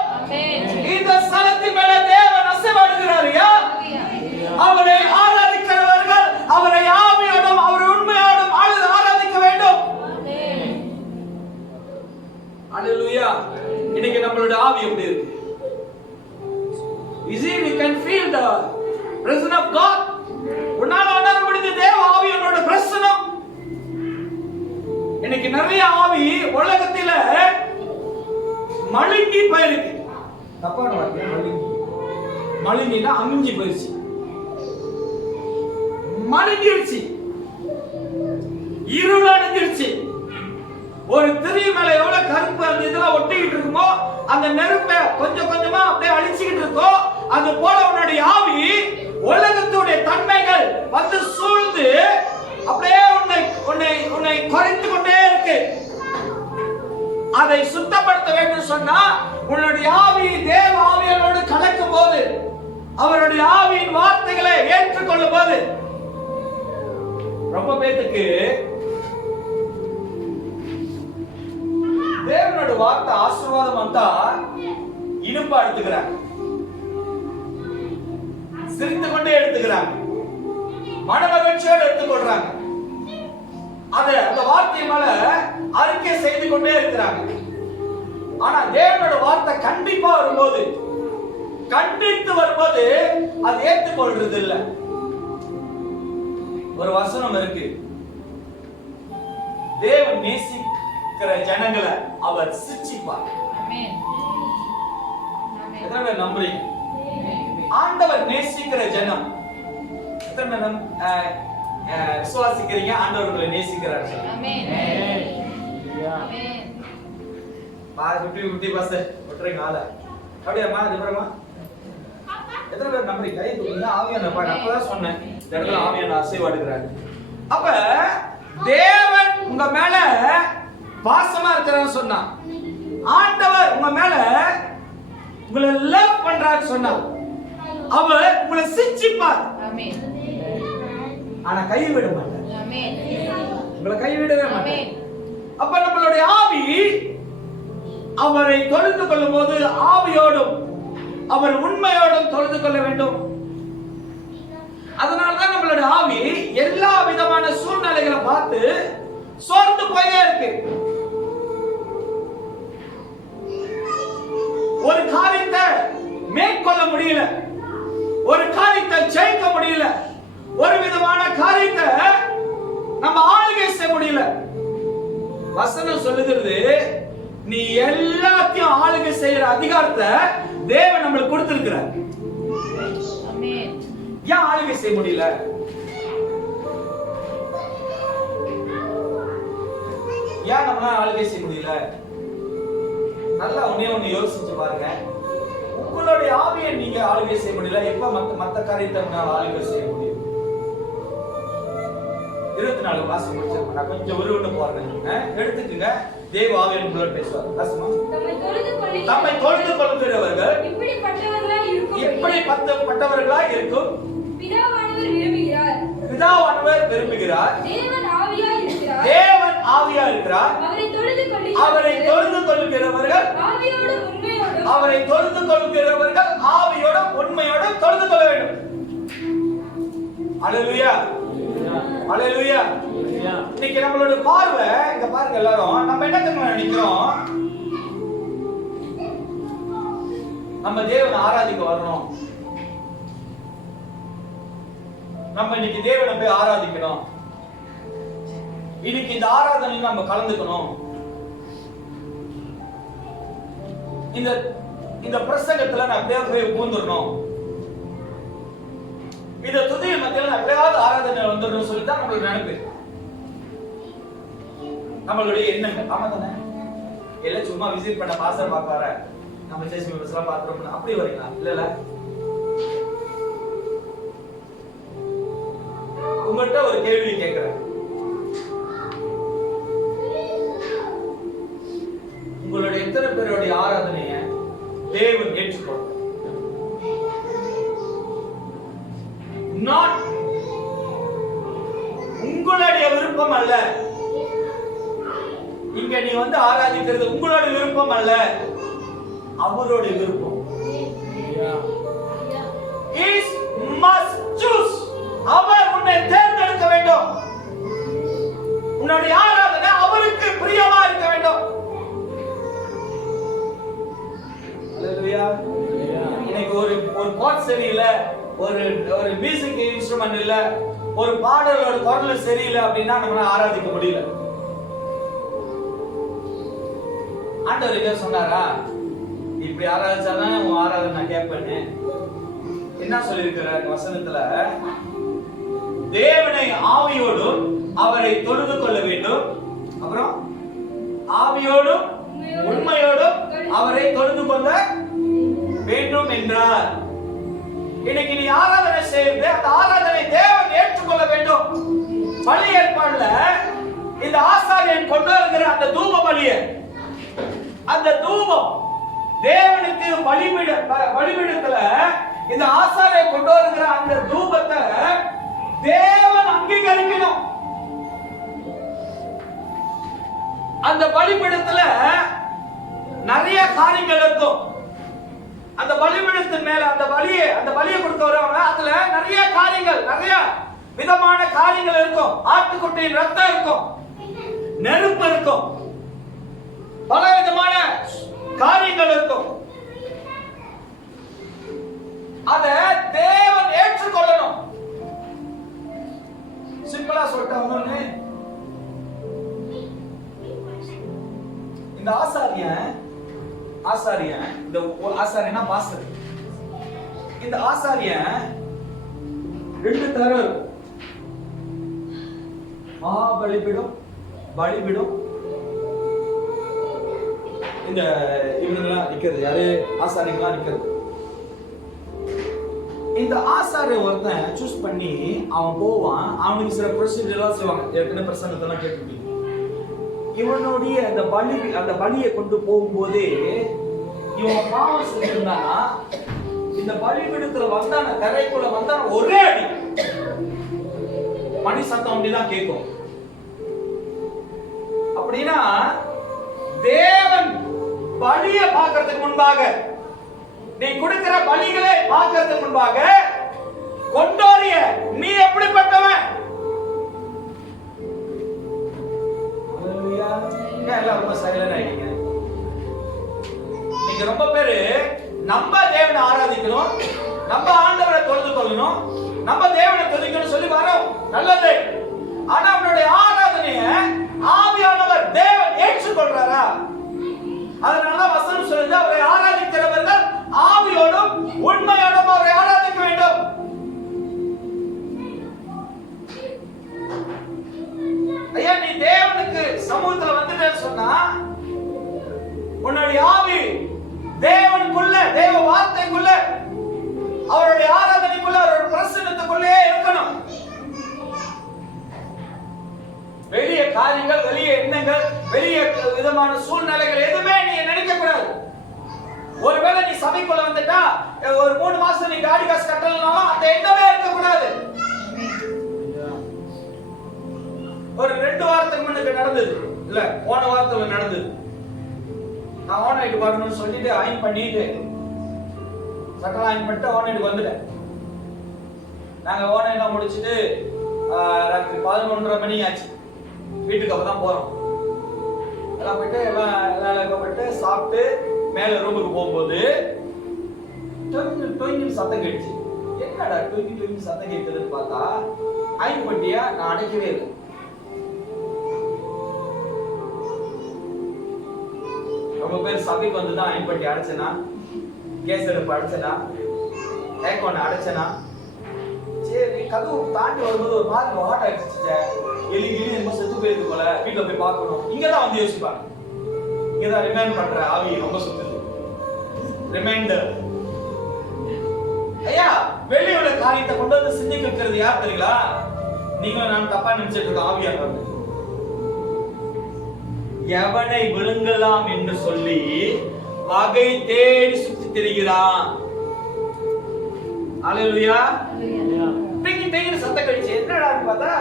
இந்த ஸ்தலத்தின் மேல தேவன் அசைவாடுகிறார். அவரை ஆராதிக்கிறவர்கள் அவரை ஆவியோடும் அவரை உண்மையோடும் ஆராதிக்க வேண்டும். Hallelujah. இன்னைக்கு நம்மளோட ஆவி எப்படி இருக்கு? Is it we can feel the presence of God? உன்னால உணர முடியுது தேவ ஆவியோட பிரசன்னம். இன்னைக்கு நிறைய ஆவி உலகத்தில மழுங்கி போயிருக்கு. தப்பான வார்த்தை மழுங்கி. மழுங்கினா அமிஞ்சி போயிடுச்சு, மழுங்கிடுச்சு, இருள் அடைஞ்சிருச்சு. ஒரு திரி மேல எவ்வளவு கருப்பு அந்த இதெல்லாம் ஒட்டிக்கிட்டு இருக்குமோ, அந்த நெருப்பை கொஞ்சம் கொஞ்சமா அப்படியே அழிச்சுக்கிட்டு இருக்கோ, அது போல உன்னுடைய ஆவி உலகத்துடைய தன்மைகள் வந்து சூழ்ந்து அப்படியே உன்னை குறைத்து கொண்டே இருக்கு. அதை சுத்தப்படுத்த வேண்டும் சொன்னா உன்னுடைய ஆவி தேவ ஆவியோடு கலக்கும் போது, அவருடைய ஆவியின் வார்த்தைகளை ஏற்றுக்கொள்ளும் போது, ரொம்ப பேருக்கு தேவனோட வார்த்தை ஆசீர்வாதம் வந்தா இனிப்பா எடுத்துக்கிறாங்க, சிரித்து கொண்டே எடுத்துக்கிறாங்க, மனமகிழ்ச்சியோடு எடுத்துக்கொள்றாங்க. அந்த வார்த்தை மேல அறிக்கை செய்து கொண்டே இருக்கிறாங்க. ஆனா தேவனோட வார்த்தை கண்டிப்பா வரும்போது, கண்டித்து வரும்போது அது ஏற்றுக்கொள்றது இல்ல. ஒரு வசனம் இருக்கு, தேவன் நேசிக்கிற ஜனங்களை அவர் சிட்சிப்பார். எத்தனை பேர் நம்புறீங்க? ஆண்டவர் நேசிக்கிற ஜனம் எத்தனை பேர் விசுவாசிக்கிறீங்க? ஆண்டவர் உங்களை நேசிக்கிறார். ஆமென். 50-50 பர்சன்ட் ஒற்றை கால அப்படியாம்மா அதுக்கப்புறமா எத்தனை பேர் நம்புறீங்க? கை தூக்குங்க. ஆவியான பாடு அப்பதான் சொன்னேன் இந்த இடத்துல ஆவியான அசைவாடுகிறாரு. அப்ப தேவன் உங்க மேல பாசமா இருக்கிறான்னு சொன்னா, ஆண்டவர் உங்க மேல உங்களை லவ் பண்றாரு சொன்னா, அவர் உங்களை சிச்சிப்பார். ஆமென். ஆனா கைவிட மாட்டார். ஆமென். உங்களை கைவிடவே மாட்டார். அப்ப நம்மளுடைய ஆவி அவரை தொழுது கொள்ளும் போது ஆவியோடும் அவர் உண்மையோடும் தொழுது கொள்ள வேண்டும். அதனாலதான் நம்மளுடைய ஆவி எல்லா விதமான சூழ்நிலைகளை பார்த்து சோர்ந்து போயே இருக்கு. ஒரு காரியத்தை மேற்கொள்ள முடியல, ஒரு காரியத்தை ஜெயிக்க முடியல, ஒரு விதமான காரியத்தை நம்ம ஆளுகை செய்ய முடியல. வசனம் சொல்லுகிறது, நீ எல்லாத்தையும் ஆளுகை செய்யற அதிகாரத்தை தேவன் நம்மளுக்கு கொடுத்திருக்கிறார். ஆமென். ஏன் ஆளுகை செய்ய முடியல? ஏன் நம்மளால ஆளுகை செய்ய முடியல? நல்லா ஒண்ணு யோசிச்சு பாருங்க. உங்களுடைய ஆவியை நீங்க ஆளுகை செய்ய முடியல, எப்ப மத்த காரியத்தை உங்களால ஆளுகை செய்ய முடியும்? 24 வாசி முடிச்சிருக்கோம். நான் கொஞ்சம் ஒருவன்னு போறேன். எடுத்துக்கங்க. தேவ ஆவியானவர் உங்களோட பேசுவார். வாசிமா. தம்மை தொழுது கொள்கிறவர்கள் இப்படிப்பட்டவர்களாய் இருக்கும் பிதாவானவர் விரும்புகிறார். தேவன் ஆவியா இருக்கிறார். அவரை தொழுது கொள்கிறவர்கள் அவரை தொழுது கொள்கிறவர்கள் ஆவியோடும் உண்மையோடும் தொழுது கொள்ள வேண்டும். அல்லேலூயா, அல்லேலூயா. இன்னைக்கு நம்மளோட பார்வை இங்க பாருங்க. எல்லாரும் நம்ம என்ன நினைக்கிறோம்? நம்ம தேவனை ஆராதிக்க வரணும், நம்ம இன்னைக்கு தேவனை போய் ஆராதிக்கணும், இன்னைக்கு இந்த ஆராதனையில் நம்ம கலந்துக்கணும், இந்த பிரசங்கத்துல நான் அப்படியே போய் பூந்துடணும், இந்த துதிய மத்தியில நான் எப்படியாவது ஆராதனை வந்துடணும் சொல்லிதான் நம்மளோட நினைப்பு, நம்மளுடைய எண்ணங்கள். ஆமா தானே? எல்லாம் சும்மா விசிட் பண்ண பாஸ்டர் பார்க்க வர நம்ம சேர்ச் மெம்பர்ஸ் எல்லாம் பாத்துறோம் அப்படி வரீங்களா? இல்ல உங்கள்கிட்ட ஒரு கேள்வி கேட்கிறேன். உங்களுடைய எத்தனை பேருடைய ஆராதனைய தேவன் ஏற்றுக்கொள்ளும்? Not உங்களுடைய விருப்பம் அல்ல. இங்க நீ வந்து ஆராதிக்கிறது உங்களுடைய விருப்பம் அல்ல, அவருடைய விருப்பம். He must choose. அவர் உன்னை தேர்ந்தெடுக்க வேண்டும். உன்னுடைய ஆராதனை அவருக்கு பிரியமா இருக்க வேண்டும். அல்லேலூயா. இன்னைக்கு ஒரு பாட் சரியில்லை, ஒரு மியூசிக் இன்ஸ்ட்ருமெண்ட் இல்ல, ஒரு பாடலோட குரல் சரியில்லை அப்படின்னா நம்மளால ஆராதிக்க முடியல. ஆண்டவர் என்ன சொன்னாரா? இப்படி ஆராதிச்சாதான் உன் ஆராதனை நான் கேட்பேன்னு என்ன சொல்லியிருக்கிறார் வசனத்துல? தேவனை ஆவியோடும் அவரை தொழுது கொள்ள வேண்டும், அப்புறம் ஆவியோடும் உண்மையோடும் அவரை தொழுது கொள்ள வேண்டும் என்றார். இன்னைக்கு நீ ஆராதனை செய்து அந்த ஆராதனை தேவன் ஏற்றுக்கொள்ள வேண்டும். பலி ஏற்பாடுல இந்த ஆசாரியன் கொண்டு வருகிற அந்த தூப பலியை, அந்த தூபம் தேவனுக்கு பலிபீடத்துல இந்த ஆசாரியன் கொண்டு வருகிற அந்த தூபத்தை தேவன் அங்கீகரிக்கணும். அந்த பலிபீடத்துல நிறைய காரியங்கள் இருக்கும். அந்த பலிபீடத்தின் மேல அந்த பலியை கொடுக்க வரவங்க அதுல நிறைய காரியங்கள், நிறைய விதமான காரியங்கள் இருக்கும். ஆட்டுக்குட்டியின் ரத்தம் இருக்கும், நெருப்பு இருக்கும், பல விதமான காரியங்கள் இருக்கும். அத தேவன் ஏற்றுக்கொள்ளணும். சிம்பிளா சொல்லிட்டாங்க. இந்த ஆசாரியனா பாஸ்டர். இந்த ஆசாரியன் 2 தரம் மகா பலிபீடம், இந்த இவனுங்கெல்லாம் நிக்கிறது யாரு? ஆசாரிகள்லாம் நிக்கிறது. இந்த ஆசாரிய ஒருத்தன் சூஸ் பண்ணி அவன் போவான். அவனுக்கு சில ப்ரொசீஜர் எல்லாம் செய்வாங்க. ஏற்கனவே பிரசங்கத்தெல்லாம் கேட்டுருப்பீங்க. இவனுடைய அந்த பலியை கொண்டு போகும்போதே இவன் பாவம் செஞ்சிருந்தானா, இந்த பலிபீடத்துல வந்தான, கரைக்குள்ள வந்தான, ஒரே அடி மணி சத்தம் அப்படிதான் கேட்கும். அப்படின்னா தேவன் பலியை பார்க்கறதுக்கு முன்பாக, நீ கொடுக்கிற பலிகளை பார்க்கறதுக்கு முன்பாக கொண்டோரிய நீ எப்படிப்பட்டவன்? எல்லாம் ரொம்ப சைலண்ட் ஆயிட்டீங்க. நீங்க ரொம்ப பேரு நம்ம தேவனை ஆராதிக்கணும், நம்ம ஆண்டவரை தொழுது கொள்ளணும், நம்ம தேவனை துதிக்கணும் சொல்லி வரோம், நல்லது. ஆனா அவனுடைய ஆராதனைய ஆவியானவர் தேவன் ஏற்றுக்கொள்றாரா? அதனால வசனம் சொல்லுது, அவரை ஆராதிக்கிறவர்கள் ஆவியோடும் உண்மையோடும் அவரை ஆராதிக்க வேண்டும். ஐயா, நீ தேவனுக்கு சமூகத்துல வந்துட்டேன்னு சொன்னா உன்னுடைய ஆவி தேவனுக்குள்ள, தேவ வார்த்தைக்குள்ள, அவருடைய ஆராதனைக்குள்ள, அவருடைய பிரசன்னத்துக்குள்ளே இருக்கணும். வெளிய காரியங்கள், வெளிய எண்ணங்கள், வெளிய விதமான சூழ்நிலைகள் எதுவுமே நீ நினைக்க கூடாது. ஒருவேளை நீ சபைக்குள்ள வந்துட்டா ஒரு 3 மாசம் நீ காடி காசு கட்டலனாலும் அந்த எண்ணமே இருக்க கூடாது. ஒரு 2 வாரத்துக்கு முன்னுக்கு நடந்தது இல்ல, போன வாரத்துல நடந்தது. நான் ஓனைட்டு வரணும்னு சொல்லிட்டு அயன் பண்ணிட்டு சட்டை அயன் பண்ணிட்டு ஓனைட்டு வந்துட்டேன். நாங்க ஓனையெல்லாம் முடிச்சுட்டு ராத்திரி 11:30 மணி ஆச்சு. வீட்டுக்கு அப்பதான் போறோம். எல்லாம் போயிட்டு எல்லாம் போயிட்டு சாப்பிட்டு மேல ரூமுக்கு போகும்போது டொய்ங்கில் சத்தம் கேட்டுச்சு. என்னடா டொய்ங்கி சத்தம் கேட்குதுன்னு பார்த்தா அயன் பண்ணியா? நான் அடைக்கவே இல்லை. ரொம்ப பேர் சபைக்கு வந்துதான் அயன் பண்ணி அடைச்சனா, கேஸ் எடுப்பு அடைச்சனா, ஏக்கோனை அடைச்சனா. சரி, கதவு தாண்டி வரும்போது ஒரு மாதிரி ஹார்ட் அடிச்சிச்சு. எலி என்னமோ செத்து போயிருக்கு போல, வீட்டுல போய் பார்க்கணும். இங்கதான் வந்து யோசிப்பாங்க. இங்கதான் ரிமைண்ட் பண்ற ஆவி ரொம்ப சுத்துது. ரிமைண்டர். ஐயா, வெளியோட காரியத்தை கொண்டு வந்து சிந்திக்க வைக்கிறது யார் தெரியுங்களா? நீங்களும் நான் தப்பா நினைச்சிட்டு இருக்கோம். ஆவியானவர் எவனை விழுங்கலாம் என்று சொல்லி வகை தேடி சுத்தி திரிகிறான். அல்லேலூயா. டிங்கின்னு சத்தம் கழிச்சு என்னடான்னு பார்த்தா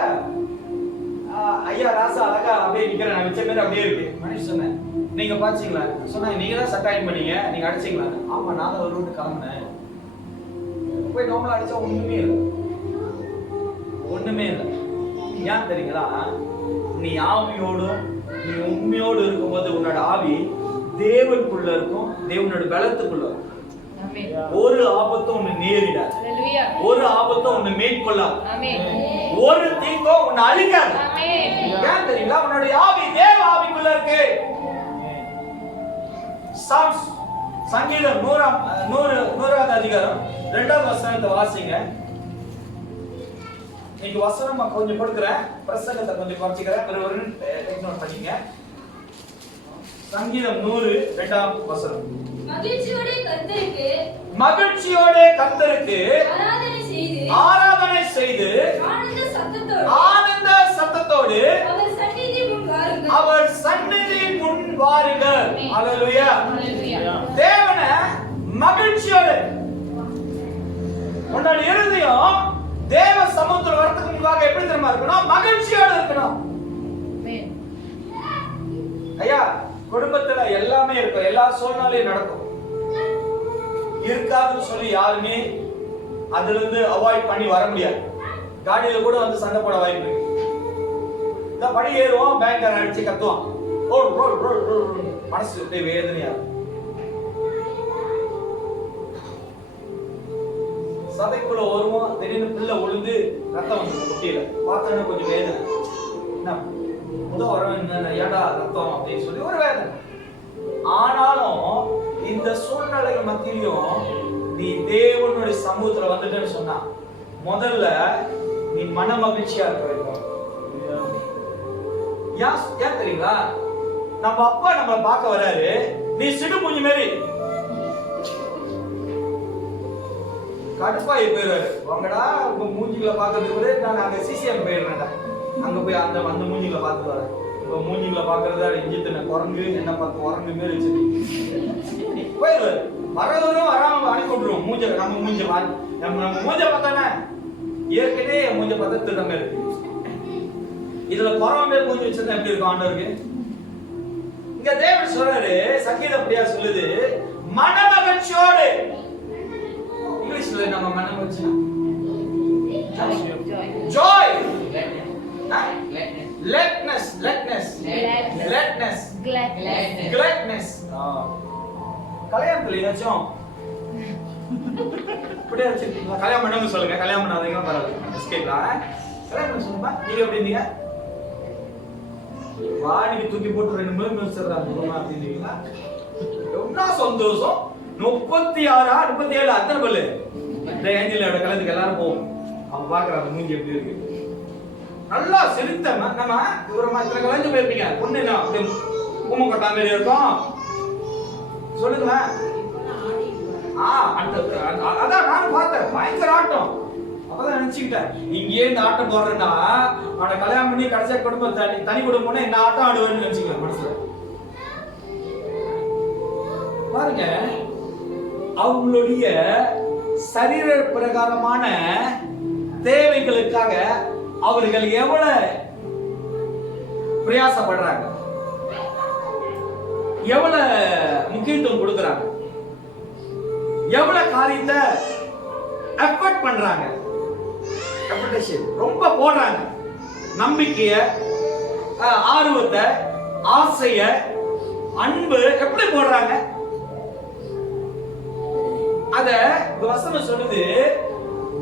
ஐயா ராசா அழகா அப்படியே நிக்கிற, நான் வச்ச பேர் அப்படியே இருக்கு. மனுஷன் சொன்னேன், நீங்க பாத்தீங்களா? சொன்னாங்க, நீங்க தான் சட்டாயம் பண்ணீங்க, நீங்க அடிச்சீங்களா? ஆமா, நான் தான் ஒரு ரூட்டு கிளம்புனேன். போய் நார்மலா அடிச்சா ஒண்ணுமே இல்லை, ஒண்ணுமே இல்லை. ஏன் தெரியுங்களா? நீ ஆவியோடும் நீ உண்மையோடு இருக்கும்போது உன்னோட ஆவி தேவனுக்குள்ள இருக்கும், தேவனோட பலத்துக்குள்ள இருக்கும். ஒரு ஆபத்தும் உன்னை நேரிடாது, ஒரு ஆபத்தும் உன்னை மேற்கொள்ளாது, ஒரு தீங்கும் உன்னை அழிக்காது. ஏன் தெரியுங்களா? உன்னுடைய ஆவி தேவ ஆவிக்குள்ள இருக்கு. சங்கீதம் 100வது அதிகாரம் 2வது வசனத்தை வாசிங்க. இன்னைக்கு வசனமா கொஞ்சம் கொடுக்கிறேன், பிரசங்கத்தை கொஞ்சம் குறைச்சிக்கிறேன், ஒரு டேக் நோட் பண்ணீங்க. சங்கீதம் 100 2வது வசனம். மகிழ்ச்சியோட கர்த்தருக்கு ஆராதனை செய்து ஆனந்த சத்தத்தோடு அவர் சந்நிதியின் முன் வாருங்கள். அல்லேலூயா. தேவனை மகிழ்ச்சியோட, உன்னோட இருதயம் தேவ சமூகத்தில் வரதுக்கு முன்பாக எப்படி தெரியுமா இருக்கணும்? மகிழ்ச்சியோட இருக்கணும். ஐயா, குடும்பத்துல எல்லாமே இருக்கும், எல்லா சூழ்நிலையும் நடக்கும். இருக்காதுன்னு சொல்லி யாருமே அதுல இருந்து அவாய்ட் பண்ணி வர முடியாது. காடியில கூட வந்து சண்டை போட வாய்ப்பு இருக்கு. இந்த படி ஏறுவோம், பேங்கர் அடிச்சு கத்துவான், மனசு வேதனையா. சபைக்குள்ள வருவோம், திடீர்னு பிள்ளை விழுந்து ரத்தம் வந்து முட்டியில பார்த்தோன்னா கொஞ்சம் வேதனை. என்ன முதல் வரவன் ஏடா ரத்தம் அப்படின்னு சொல்லி ஒரு வேதனை. ஆனாலும் இந்த சூழ்நிலைகள் மத்தியிலும் நீ தேவனுடைய சமூகத்துல வந்துட்டேன்னு சொன்னா முதல்ல நீ மன மகிழ்ச்சியா இருக்க வேண்டும். ஏன் தெரியுங்களா? நம்ம அப்பா நம்மள பார்க்க வராரு, நீ சிடு மூஞ்சி மாதிரி கடுப்பாயி போயிடுவாரு. வாங்கடா உங்க மூஞ்சிகளை பாக்குறதுக்கு கூட நான் அங்க சிசிஎம் போயிடுறேன்டா, அங்க போய் அந்த அந்த மூஞ்சிகளை பார்த்துட்டு வரேன். இப்போ மூஞ்சிகளை பாக்குறதா இஞ்சித்தனை குரங்கு என்ன பார்த்து குரங்கு மாரி வச்சுட்டு போயிடுவாரு. வரவரும் வராம அனுப்பி விட்டுருவோம். நம்ம மூஞ்ச பார்த்தானே ஏற்கனவே என் மூஞ்ச பார்த்தா திருடமே இருக்கு. இதுல குறவன் பேர் மூஞ்சி வச்சிருந்தா எப்படி இருக்கும் ஆண்டவருக்கு? இங்க தேவன் சொல்றாரு, சங்கீதம் அப்படியா சொல்லுது, மனமகிழ்ச்சியோடு. இங்கிலீஷ்ல நம்ம மனமகிழ்ச்சி ஜாய், gladness. கல்யாணத்துல ஏதாச்சும் இப்படியே வச்சிருக்கீங்களா? கல்யாணம் பண்ணவங்க சொல்லுங்க, கல்யாணம் பண்ணாதீங்க பரவாயில்ல, எஸ்கேப்லாம். கல்யாணம் பண்ண சொல்லுமா, நீங்க எப்படி இருந்தீங்க? வாடிக்கு தூக்கி போட்டு 2 மணி முடிச்சிடறாங்க அப்படின்னீங்களா? ரொம்ப சந்தோஷம். 36 37 அத்தனை பல்லு இந்த ஏஞ்சலோட கல்யாணத்துக்கு எல்லாரும் போவோம். அவன் பாக்குறாங்க மூஞ்சி எப்படி இருக்கு, நல்லா சிரித்த நம்ம இவரமா இத்தனை கலந்து போயிருப்பீங்க. பொண்ணு என்ன அப்படியே பூம கொட்டா மாதிரி இருக்கும் சொல்லுங்களேன். அதான் நானும் பார்த்தேன், பயங்கர ஆட்டம். அப்பதான் நினைச்சுக்கிட்டேன், இங்கேயே இந்த ஆட்டம் போடுறேன்னா அவனை கல்யாணம் பண்ணி கடைசியா குடும்பம் தனி குடும்பம்னா இந்த ஆட்டம் ஆடுவேன்னு நினைச்சுக்கலாம் மனசுல. பாருங்க, அவங்களுடைய சரீர பிரகாரமான தேவைகளுக்காக அவர்கள் எவ்வளவு பிரயாசப்படுறாங்க, எவ்வளவு முக்கியத்துவம் கொடுக்கறாங்க, எவ்வளவு காரியத்தை எஃபர்ட் பண்றாங்க, ரொம்ப போடுறாங்க. நம்பிக்கைய, ஆர்வத்தை, ஆசைய, அன்பு எப்படி போடுறாங்க? அத வசனம் சொல்லுது,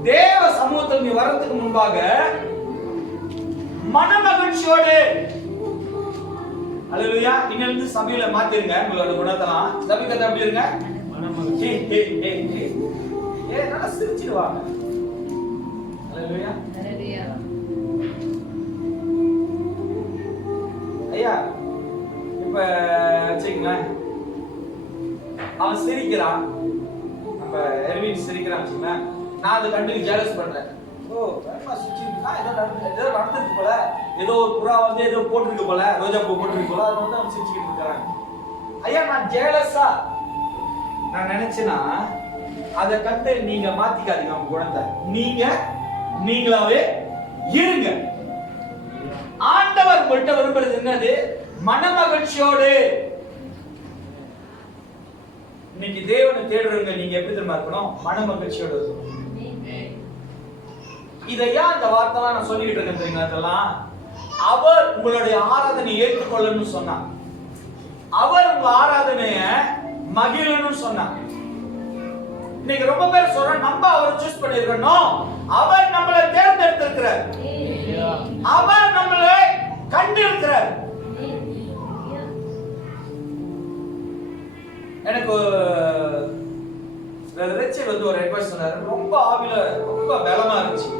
தேவ சமூகத்தில் நீ வர்றதுக்கு முன்பாக மனமகிழ்ச்சியோடு. அல்லேலூயா. இன்னிலிருந்து சபையில மாத்திருங்க உங்களோட குணத்தெல்லாம். சபைக்கு எப்படி இருங்க? மனமகிழ்ச்சி. நல்லா சிரிச்சிடுவாங்க. அல்லேலூயா. ஐயா இப்ப வச்சுக்கங்களேன், அவன் சிரிக்கிறான், நம்ம எர்வின் சிரிக்கிறான் வச்சுக்கங்களேன், நான் அதை கண்டு ஜெலஸ் பண்றேன். ஓ வேமா சிரிச்சிருக்கா, ஏதோ நடந்துருக்கு போல, ஏதோ ஒரு புறா வந்து ஏதோ போட்டிருக்கு போல, ரோஜா பூ போட்டிருக்கு போல, அது வந்து அவன் சிரிச்சுக்கிட்டு இருக்கிறாங்க. ஐயா நான் ஜெலஸா நான் நினைச்சேன்னா அதை கண்டு நீங்க மாத்திக்காதீங்க உங்க குணத்தை. நீங்களாவே இருங்க. ஆண்டவர் உங்கள்கிட்ட விரும்புறது என்னது? மனமகிழ்ச்சியோடு. இன்னைக்கு தேவனை தேடுறவங்க நீங்க எப்படி தெரியுமா இருக்கணும்? மனமகிழ்ச்சியோடு இருக்கணும். இதையா அந்த வார்த்தை நான் சொல்லிட்டு இருக்கேன் தெரியுங்களா? அதெல்லாம் அவர் உங்களுடைய ஆராதனை ஏற்றுக்கொள்ளணும்னு சொன்னார். அவர் உங்க ஆராதனைய மகிழணும்னு சொன்னார். இன்னைக்கு ரொம்ப பேர் சொல்றோம், நம்ம அவரை சூஸ் பண்ணிருக்கணும். அவர் நம்மளை தேர்ந்தெடுத்திருக்கிறார், அவர் நம்மளை கண்டிருக்கிறார். எனக்கு ரிச்சல் வந்து ஒரு ரெக்வெஸ்ட் சொன்னாரு, ரொம்ப ஆவில ரொம்ப பலமா இருந்துச்சு.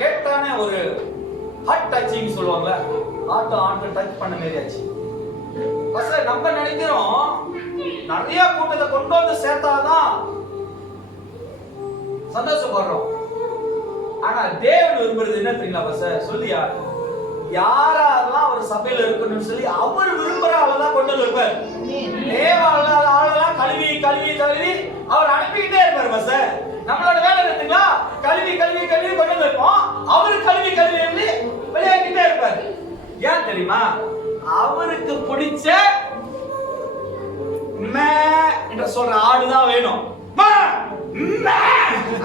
கேட்டானே ஒரு ஹார்ட் டச்சிங் சொல்லுவாங்கல்ல, ஆட்டோ டச் பண்ண மாதிரி ஆச்சு. நம்ம நினைக்கிறோம் நிறைய கூட்டத்தை கொண்டு வந்து சேர்த்தாதான் சந்தோஷப்படுறோம். ஆனா தேவன் விரும்புறது என்ன தெரியுங்களா? பஸ் சொல்லியா, யாரெல்லாம் அவர் சபையில இருக்கணும்னு சொல்லி அவர் விரும்புற ஆளதான் கொண்டு வந்து இருப்பார். தேவ ஆளெல்லாம் கழுவி கழுவி கழுவி அவர் அனுப்பிக்கிட்டே இருப்பார். பஸ் நம்மளோட வேலை இருக்குங்களா? கழுவி கழுவி கழுவி கொண்டு வந்து இருப்போம். அவரு கழுவி கழுவி வந்து விளையாடிட்டே இருப்பார். ஏன் தெரியுமா? அவருக்கு பிடிச்ச என்ற சொல்ற ஆடுதான் வேணும்.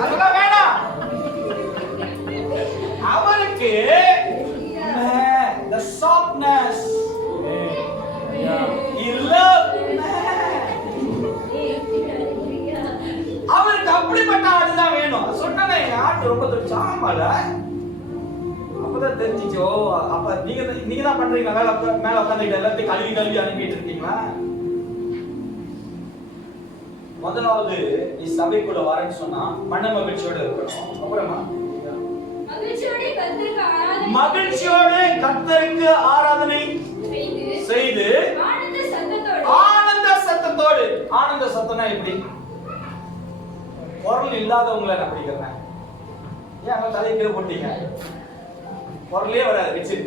அதெல்லாம் வேணாம். அவருக்கு the softness, he love, அவருக்கு அப்படிப்பட்ட ஆடுதான் வேணும். சொன்னா எங்க ஆடு ரொம்ப சாமல. அப்பதான் தெரிஞ்சிச்சு, ஓ அப்ப நீங்க தான் பண்றீங்க. மேல உட்காந்துட்டு எல்லாத்தையும் கழுவி கழுவி அனுப்பிட்டு இருக்கீங்களா? முதலாவது நீ சபைக்குள்ள வரேன்னு சொன்னா மனமகிழ்ச்சியோட இருக்கணும். அப்புறமா மகிழ்ச்சியோடு கர்த்தருக்கு ஆராதனை செய்து குரல் இல்லாதவங்களை நான் பிடிக்கிறேன். ஏன் அவங்க தலையை கீழே போட்டீங்க? குரலே வராது. வச்சு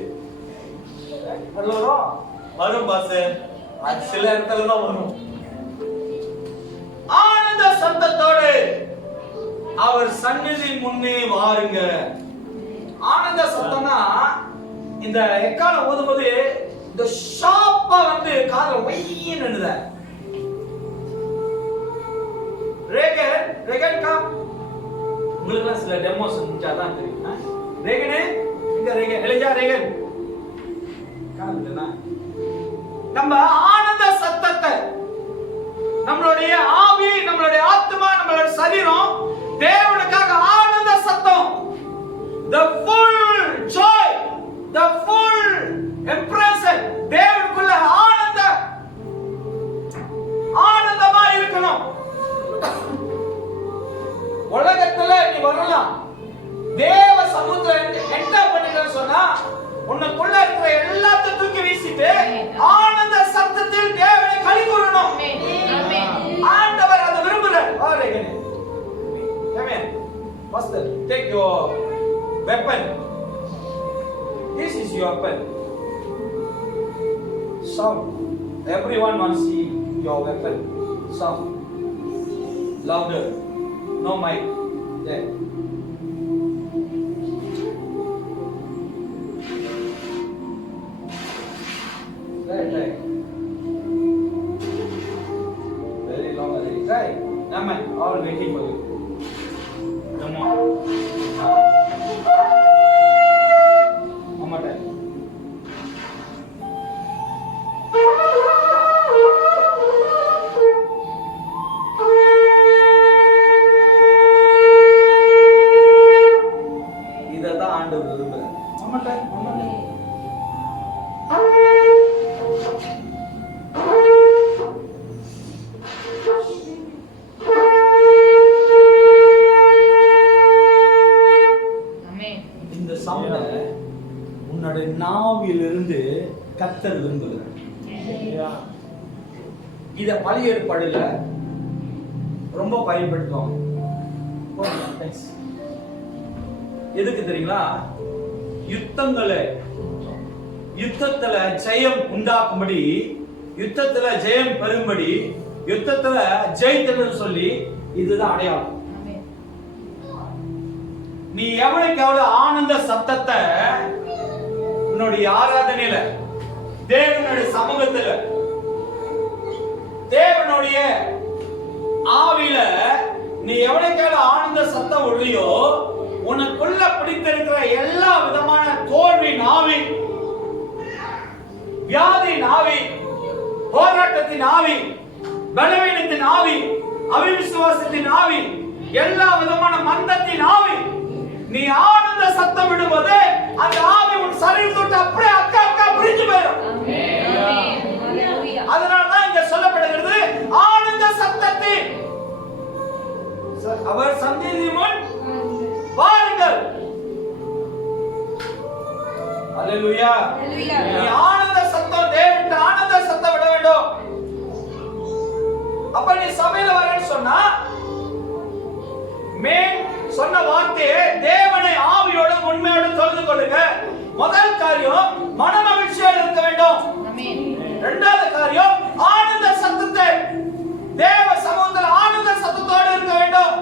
வரும் பாஸ், அது சில இடத்துல தான் வரும். ஆனந்த சத்தத்தோடு அவர் சந்நிதி முன்னே வாருங்க. ஆனந்த சத்தம்னா இந்த எக்காலம் ஓதும்போது இந்த ஷாப்பா வந்து காதுல ஒய்யின்னு நின்னுத. ரேகன் கா உங்களுக்கு சில டெமோஸ் செஞ்சாதான் தெரியும். ரேகனே இங்க ரேகன் எலிஜா ரேகன் காதுலனா நம்ம ஆனந்த சத்தத்தை நம்மளுடைய ஆவி, நம்மளுடைய ஆத்மா, நம்மளுடைய சரீரம் தேவனுக்காக ஆனந்த சத்தம், the full joy, the full impression, தேவனுக்குள்ள ஆனந்தமா இருக்கணும். உலகத்துல நீ வரலாம், தேவ சமூகத்துல என்டர் பண்ணிக்கன்னு சொன்னா உனக்குள்ள இருக்கிற எல்லாத்தையும் தூக்கி வீசிட்டு ஆனந்த சத்தத்தில் தேவனை களி கூறணும். ஆண்டவர் அதை விரும்புறார். Amen. First, take your weapon. This is your weapon. Sound. Everyone wants to see your weapon. Sound. Louder. No mic. There. Right. Very long already. Try. Naman, all waiting for you. Come on. One more time. இதான் ஆண்டவர் விரும்புறார். One more time. உன்னுடைய நாவிலிருந்து கர்த்தர் விரும்புகிறார். இத பழைய ஏற்பாடுல ரொம்ப பயன்படுத்துவாங்க. எதுக்கு தெரியுங்களா? யுத்தத்துல ஜெயம் உண்டாக்கும்படி, யுத்தத்துல ஜெயம் பெறும்படி, யுத்தத்துல ஜெயித்தன்னு சொல்லி இதுதான் அடையாளம். நீ எவ்வளவுக்கு எவ்வளவு ஆனந்த சத்தத்தை உன்னுடைய ஆராதனையில, தேவனுடைய சமூகத்துல, தேவனுடைய ஆவியில நீ எவ்வளவுக்கு எவ்வளவு ஆனந்த சத்தம் விடுறியோ, உனக்குள்ள பிடித்திருக்கிற எல்லா விதமான தோல்வியின் ஆவி, வியாதியின் ஆவி, போராட்டத்தின் ஆவி, பலவீனத்தின் ஆவி, அவிசுவாசத்தின் ஆவி, எல்லா விதமான மந்தத்தின் ஆவி, நீ ஆனந்த சத்தம் விடும்போது அந்த ஆவி உன் சரீரத்தை அப்படியே அக்கா பிரிஞ்சு போயிடும். அதனாலதான் இங்க சொல்லப்படுகிறது ஆனந்த சத்தத்தில் அவர் சந்நிதி முன் வாருங்கள். அல்லேலூயா. நீ ஆனந்த சத்தம், தேவனுக்கு ஆனந்த சத்தம் விட வேண்டும். அப்ப நீ சபையில வரேன்னு சொன்னா மேன் சொன்ன வார்த்தையை தேவனை ஆவியோட உண்மையோட தொழுது கொள்ளுங்க. முதல் காரியம் மன மகிழ்ச்சியோடு இருக்க வேண்டும். இரண்டாவது காரியம் ஆனந்த சத்தத்தை, தேவ சமூகத்தில் ஆனந்த சத்தத்தோடு இருக்க வேண்டும்.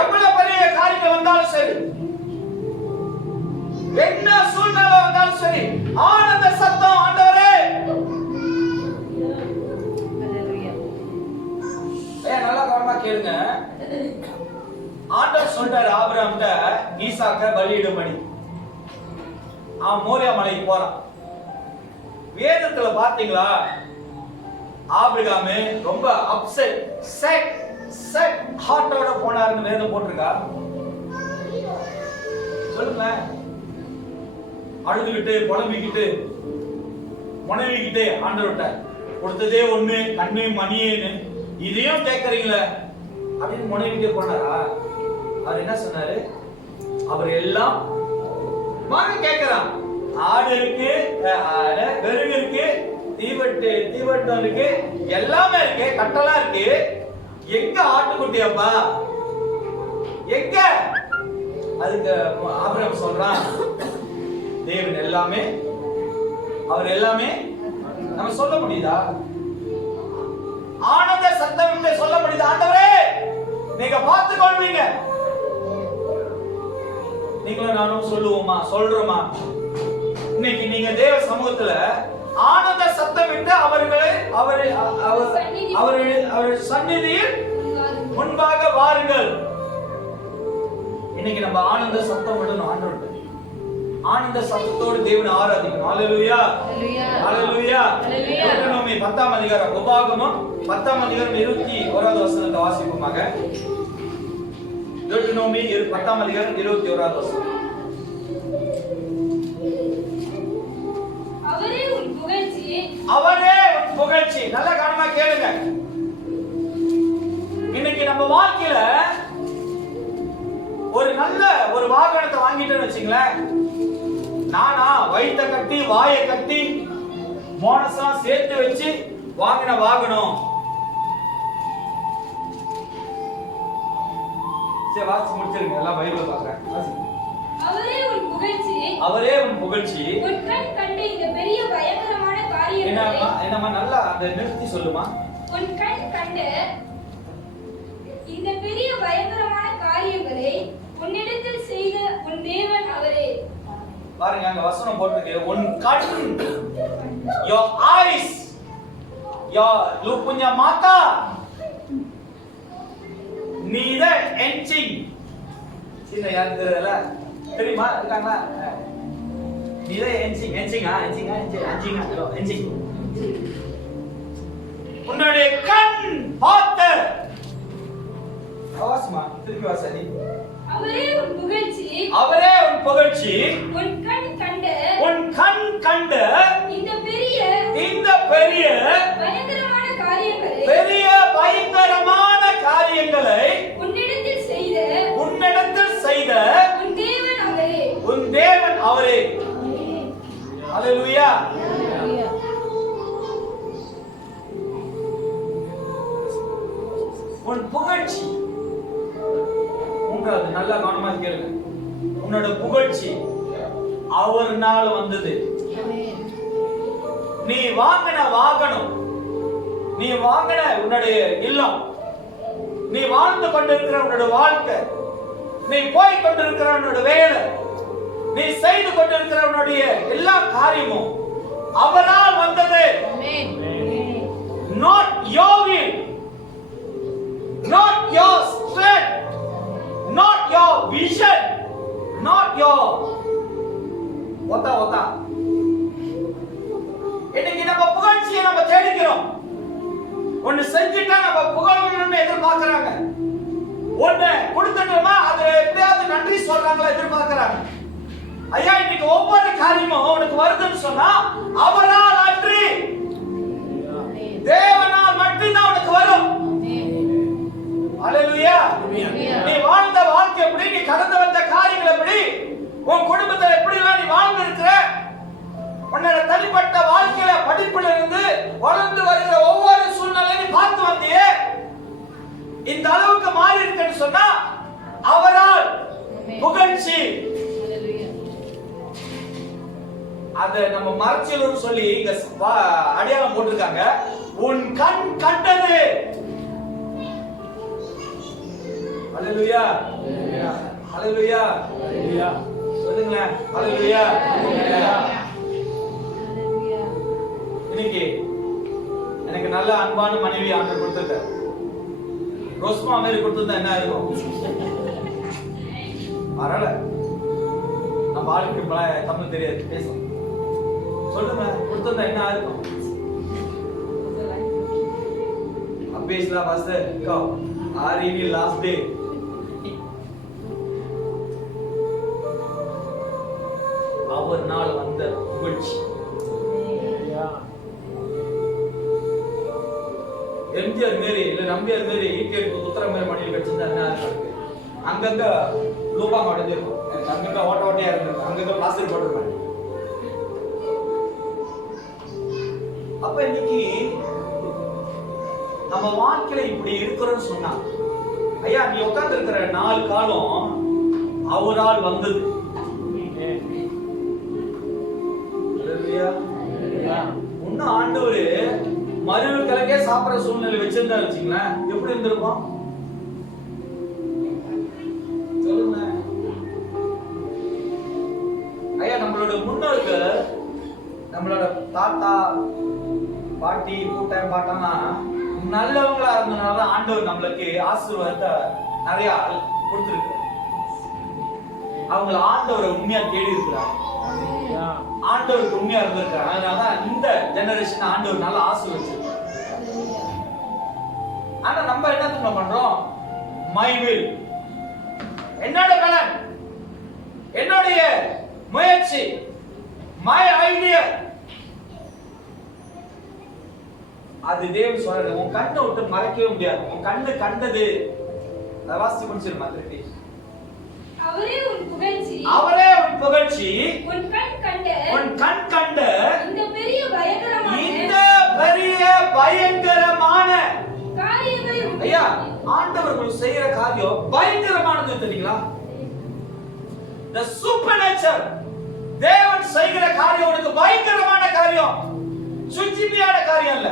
எவ்வளவு பெரிய காரியங்கள் வந்தாலும் சரி, என்ன சூழ்நிலை வந்தாலும் சரி, ஆனந்த சத்தம். ஆண்டவரே நல்லா கவனமா கேளுங்க. ஆண்டவர் சொல்றாரு ஆபிரகாம்கிட்ட ஈசாக்க பலியிடும்படி. அவன் மோரியா மலைக்கு போறான். வேதத்துல பாத்தீங்களா, ஆபிரகாம் ரொம்ப அப்செட், செட் ஹார்ட்டோட போனாருன்னு வேதம் போட்டிருக்கா? சொல்லுங்க. அழுதுகிட்டு புலம்பிக்கிட்டு முனைவிக்கிட்டு ஆண்டவர்கிட்ட கொடுத்ததே ஒண்ணு, கண்ணு மணியேன்னு இதையும் கேட்கறீங்களே அப்படின்னு முனைவிட்டே போனாரா? அவர் என்ன சொன்னாரு? அவர் எல்லாம் கேட்கிறான். ஆடு இருக்கு, வெறுகு இருக்கு, தீவட்டம் இருக்கு, எல்லாமே இருக்கு, கட்டெல்லாம் இருக்கு. எங்க ஆட்டுக்குட்டி அப்பா எங்க? அதுக்கு ஆபிரகாம் சொல்றான், தேவன் எல்லாமே, அவர் எல்லாமே நம்ம சொல்ல முடியுதா? ஆனந்த சத்தம் இங்க சொல்ல முடியுதா? ஆண்டவரே நீங்க பார்த்து கொள்வீங்க. நீங்களும் நானும் சொல்லுவோமா, சொல்றோமா? இன்னைக்கு நீங்க தேவ சமூகத்துல ஆனந்த சத்தம் விட்டு அவர்களை அவர் சந்நிதியில் முன்பாக வாருங்கள். இன்னைக்கு நம்ம ஆனந்த சத்தம் விடணும். ஆண்டவரே ஆனந்த சத்தத்தோடு தேவனை ஆராதிக்கணும். ஹalleluya ஹalleluya. deuteronomy 10ஆம் அதிகாரம், உபாகமம் 10ஆம் அதிகாரம் 21வது வசனத்தை வாசிப்போமாக. deuteronomy 10ஆம் அதிகாரம் 21வது வசனம். அவரே உன் புகழ்ச்சி, அவரே உன் புகழ்ச்சி. நல்ல கவனமா கேளுங்க. இன்னைக்கு நம்ம வாழ்க்கையில ஒரு நல்ல ஒரு வாகனத்தை வாங்கிட்டேன்னு வச்சுங்களேன், நானா வயிற்ற கட்டி வாயை கட்டி போனஸெல்லாம் சேர்த்து வச்சு வாங்கின வாகனம். சரி வாசி முடிச்சிருங்க, எல்லாம் பைபிள்ல பார்க்கறேன். அவரே உன் புகழ்ச்சி, அவரே உன் புகழ்ச்சி. உன் கண் கண்ட இந்த பெரிய பயங்கரமான காரியங்களை, என்னமா நல்லா அந்த நிறுத்தி சொல்லுமா. உன் கண் கண்ட இந்த பெரிய பயங்கரமான காரியங்களை உன்னிடத்தில் செய்த உன் தேவன் அவரே. பாருங்க அங்க வசனம் போட்டுருக்கு, உன் கண், your eyes, lu punya mata, நீ தான் என்சிங். சின்ன யாருக்கு தெரியல, தெரியுமா இருக்காங்களா? நீ தான் என்சிங். என்சிங். உன்னுடைய கண் பார்த்த வாசமா, திருப்பி வாசனி. அவரே உன் புகழ்ச்சி, அவரே உன் புகழ்ச்சி. உன் கண் கண்ட இந்த பெரிய பயங்கரமான காரியங்களை உன்னிடத்தில் செய்த உன் தேவன் அவரே. ஹalleluya. உன் புகழ்ச்சி. மூன்றாவது நல்ல கவனமா கேளுங்க, உன்னோட புகழ்ச்சி அவர்னால வந்தது. நீ வாங்கின வாகனம், நீ வாங்கின உன்னுடைய இல்லம், நீ வாழ்ந்து கொண்டிருக்கிற உன்னோட வாழ்க்கை, நீ போய் கொண்டிருக்கிற உன்னோட வேலை, நீ செய்து கொண்டிருக்கிற உன்னுடைய எல்லா காரியமும் அவரால் வந்தது. Not your will, not your strength, not your vision, not your ஒத்தா. இன்னைக்கு நம்ம புகழ்ச்சியை நம்ம தேடிக்கிறோம். ஒன்னு செஞ்சுட்டா நம்ம புகழணும்னு எதிர்பார்க்கறாங்க. ஒன்னு கொடுத்துட்டோமா அது எப்படியாவது நன்றி சொல்றாங்களா எதிர்பார்க்கறாங்க. ஐயா இன்னைக்கு ஒவ்வொரு காரியமும் உனக்கு வருதுன்னு சொன்னா அவரால் அன்றி தேவனால் மட்டும்தான் உனக்கு வரும். ஹalleluya. நீ வாழ்ந்த வாழ்க்கை எப்படி, நீ கடந்து வந்த காரியங்கள் எப்படி, உன் குடும்பத்தை எப்படி எல்லாம் நீ வாழ்ந்து இருக்கிற, உன்னோட தனிப்பட்ட வாழ்க்கையில படிப்புல இருந்து வளர்ந்து வருகிற ஒவ்வொரு சூழ்நிலையும் பார்த்து வந்தியே, இந்த அளவுக்கு மாறி இருக்குன்னு சொன்னா அவரால் புகழ்ச்சி. அத நம்ம மறைச்சலூர் சொல்லி இங்க அடையாளம் போட்டிருக்காங்க. உன் கண் கண்டது. ஹalleluya. ஹalleluya. சொல்லுங்களேன் ஹalleluya. இன்னைக்கு எனக்கு நல்ல அன்பான மனைவி ஆண்டவர் கொடுத்திருக்கார். ரோஸ்மா மாதிரி கொடுத்திருந்தா என்ன இருக்கும்? பரவாயில்ல, நம்ம ஆளுக்கு தமிழ் தெரியாது, பேசும். சொல்லுங்க, கொடுத்திருந்தா என்ன இருக்கும்? அபேஸ்லா பாஸ்டர் கோ ஆரினி லாஸ்ட் டே. அவர் நாள் வந்த புகழ்ச்சி. எம்ஜிஆர் மாரி இல்ல நம்பியார் மாரி ஈட்டியருக்கு உத்தர மாரி மணியில் வச்சிருந்தா என்ன இருக்கு? அங்கங்க லூபாங்க உடஞ்சிருக்கும், அங்கங்க ஓட்ட ஓட்டையா இருந்திருக்கும், அங்கங்க பிளாஸ்டர் போட்டிருப்பாங்க. அப்ப இன்னைக்கு நம்ம வாழ்க்கையில இப்படி இருக்கிறோம்னு சொன்னா, ஐயா நீ உட்கார்ந்து இருக்கிற 4 காலம் அவரால் வந்தது. இன்னும் ஆண்டவரு மறுபடியும் கிழக்கே சாப்பிடுற சூழ்நிலை வச்சிருந்தா வச்சுங்களேன், எப்படி இருந்திருப்போம் சொல்லுங்க ஐயா. நம்மளோட முன்னோர்கள், நம்மளோட தாத்தா பாட்டி கூட்டம் பாட்டம்னா நல்லவங்களா இருந்தனால ஆண்டவர் நம்மளுக்கு ஆசீர்வாதத்தை நிறைய கொடுத்திருக்கு. அவங்கள ஆண்டவரை உண்மையா தேடி இருக்கிறார், ஆண்டவருக்கு உண்மையா இருந்திருக்காரு. அதனாலதான் இந்த ஜெனரேஷன் ஆண்டவர் நல்லா ஆசீர்வதிச்சிருக்காரு. ஆனா நம்ம என்ன பண்றோம்? மை வில், என்னோட பலன், என்னுடைய முயற்சி, மை ஐடியா. அது தேவன் சொல்றது, உன் கண்ணை விட்டு மறைக்கவே முடியாது. உன் கண்ணு கண்டது வாசி முடிச்சிருமா திருப்பி. அவரே உன் புகழ்ச்சி, அவரே உன் புகழ்ச்சி, உன் கண் கண்ட இந்த பெரிய பயங்கரமான காரியங்களை ஐயா ஆண்டவர்கள் செய்யற காரியம் பயங்கரமானது தெரியுங்களா? the supernatural, தேவன் செய்கிற காரியம் உனக்கு பயங்கரமான காரியம், சுஜிபியான காரியம் இல்ல.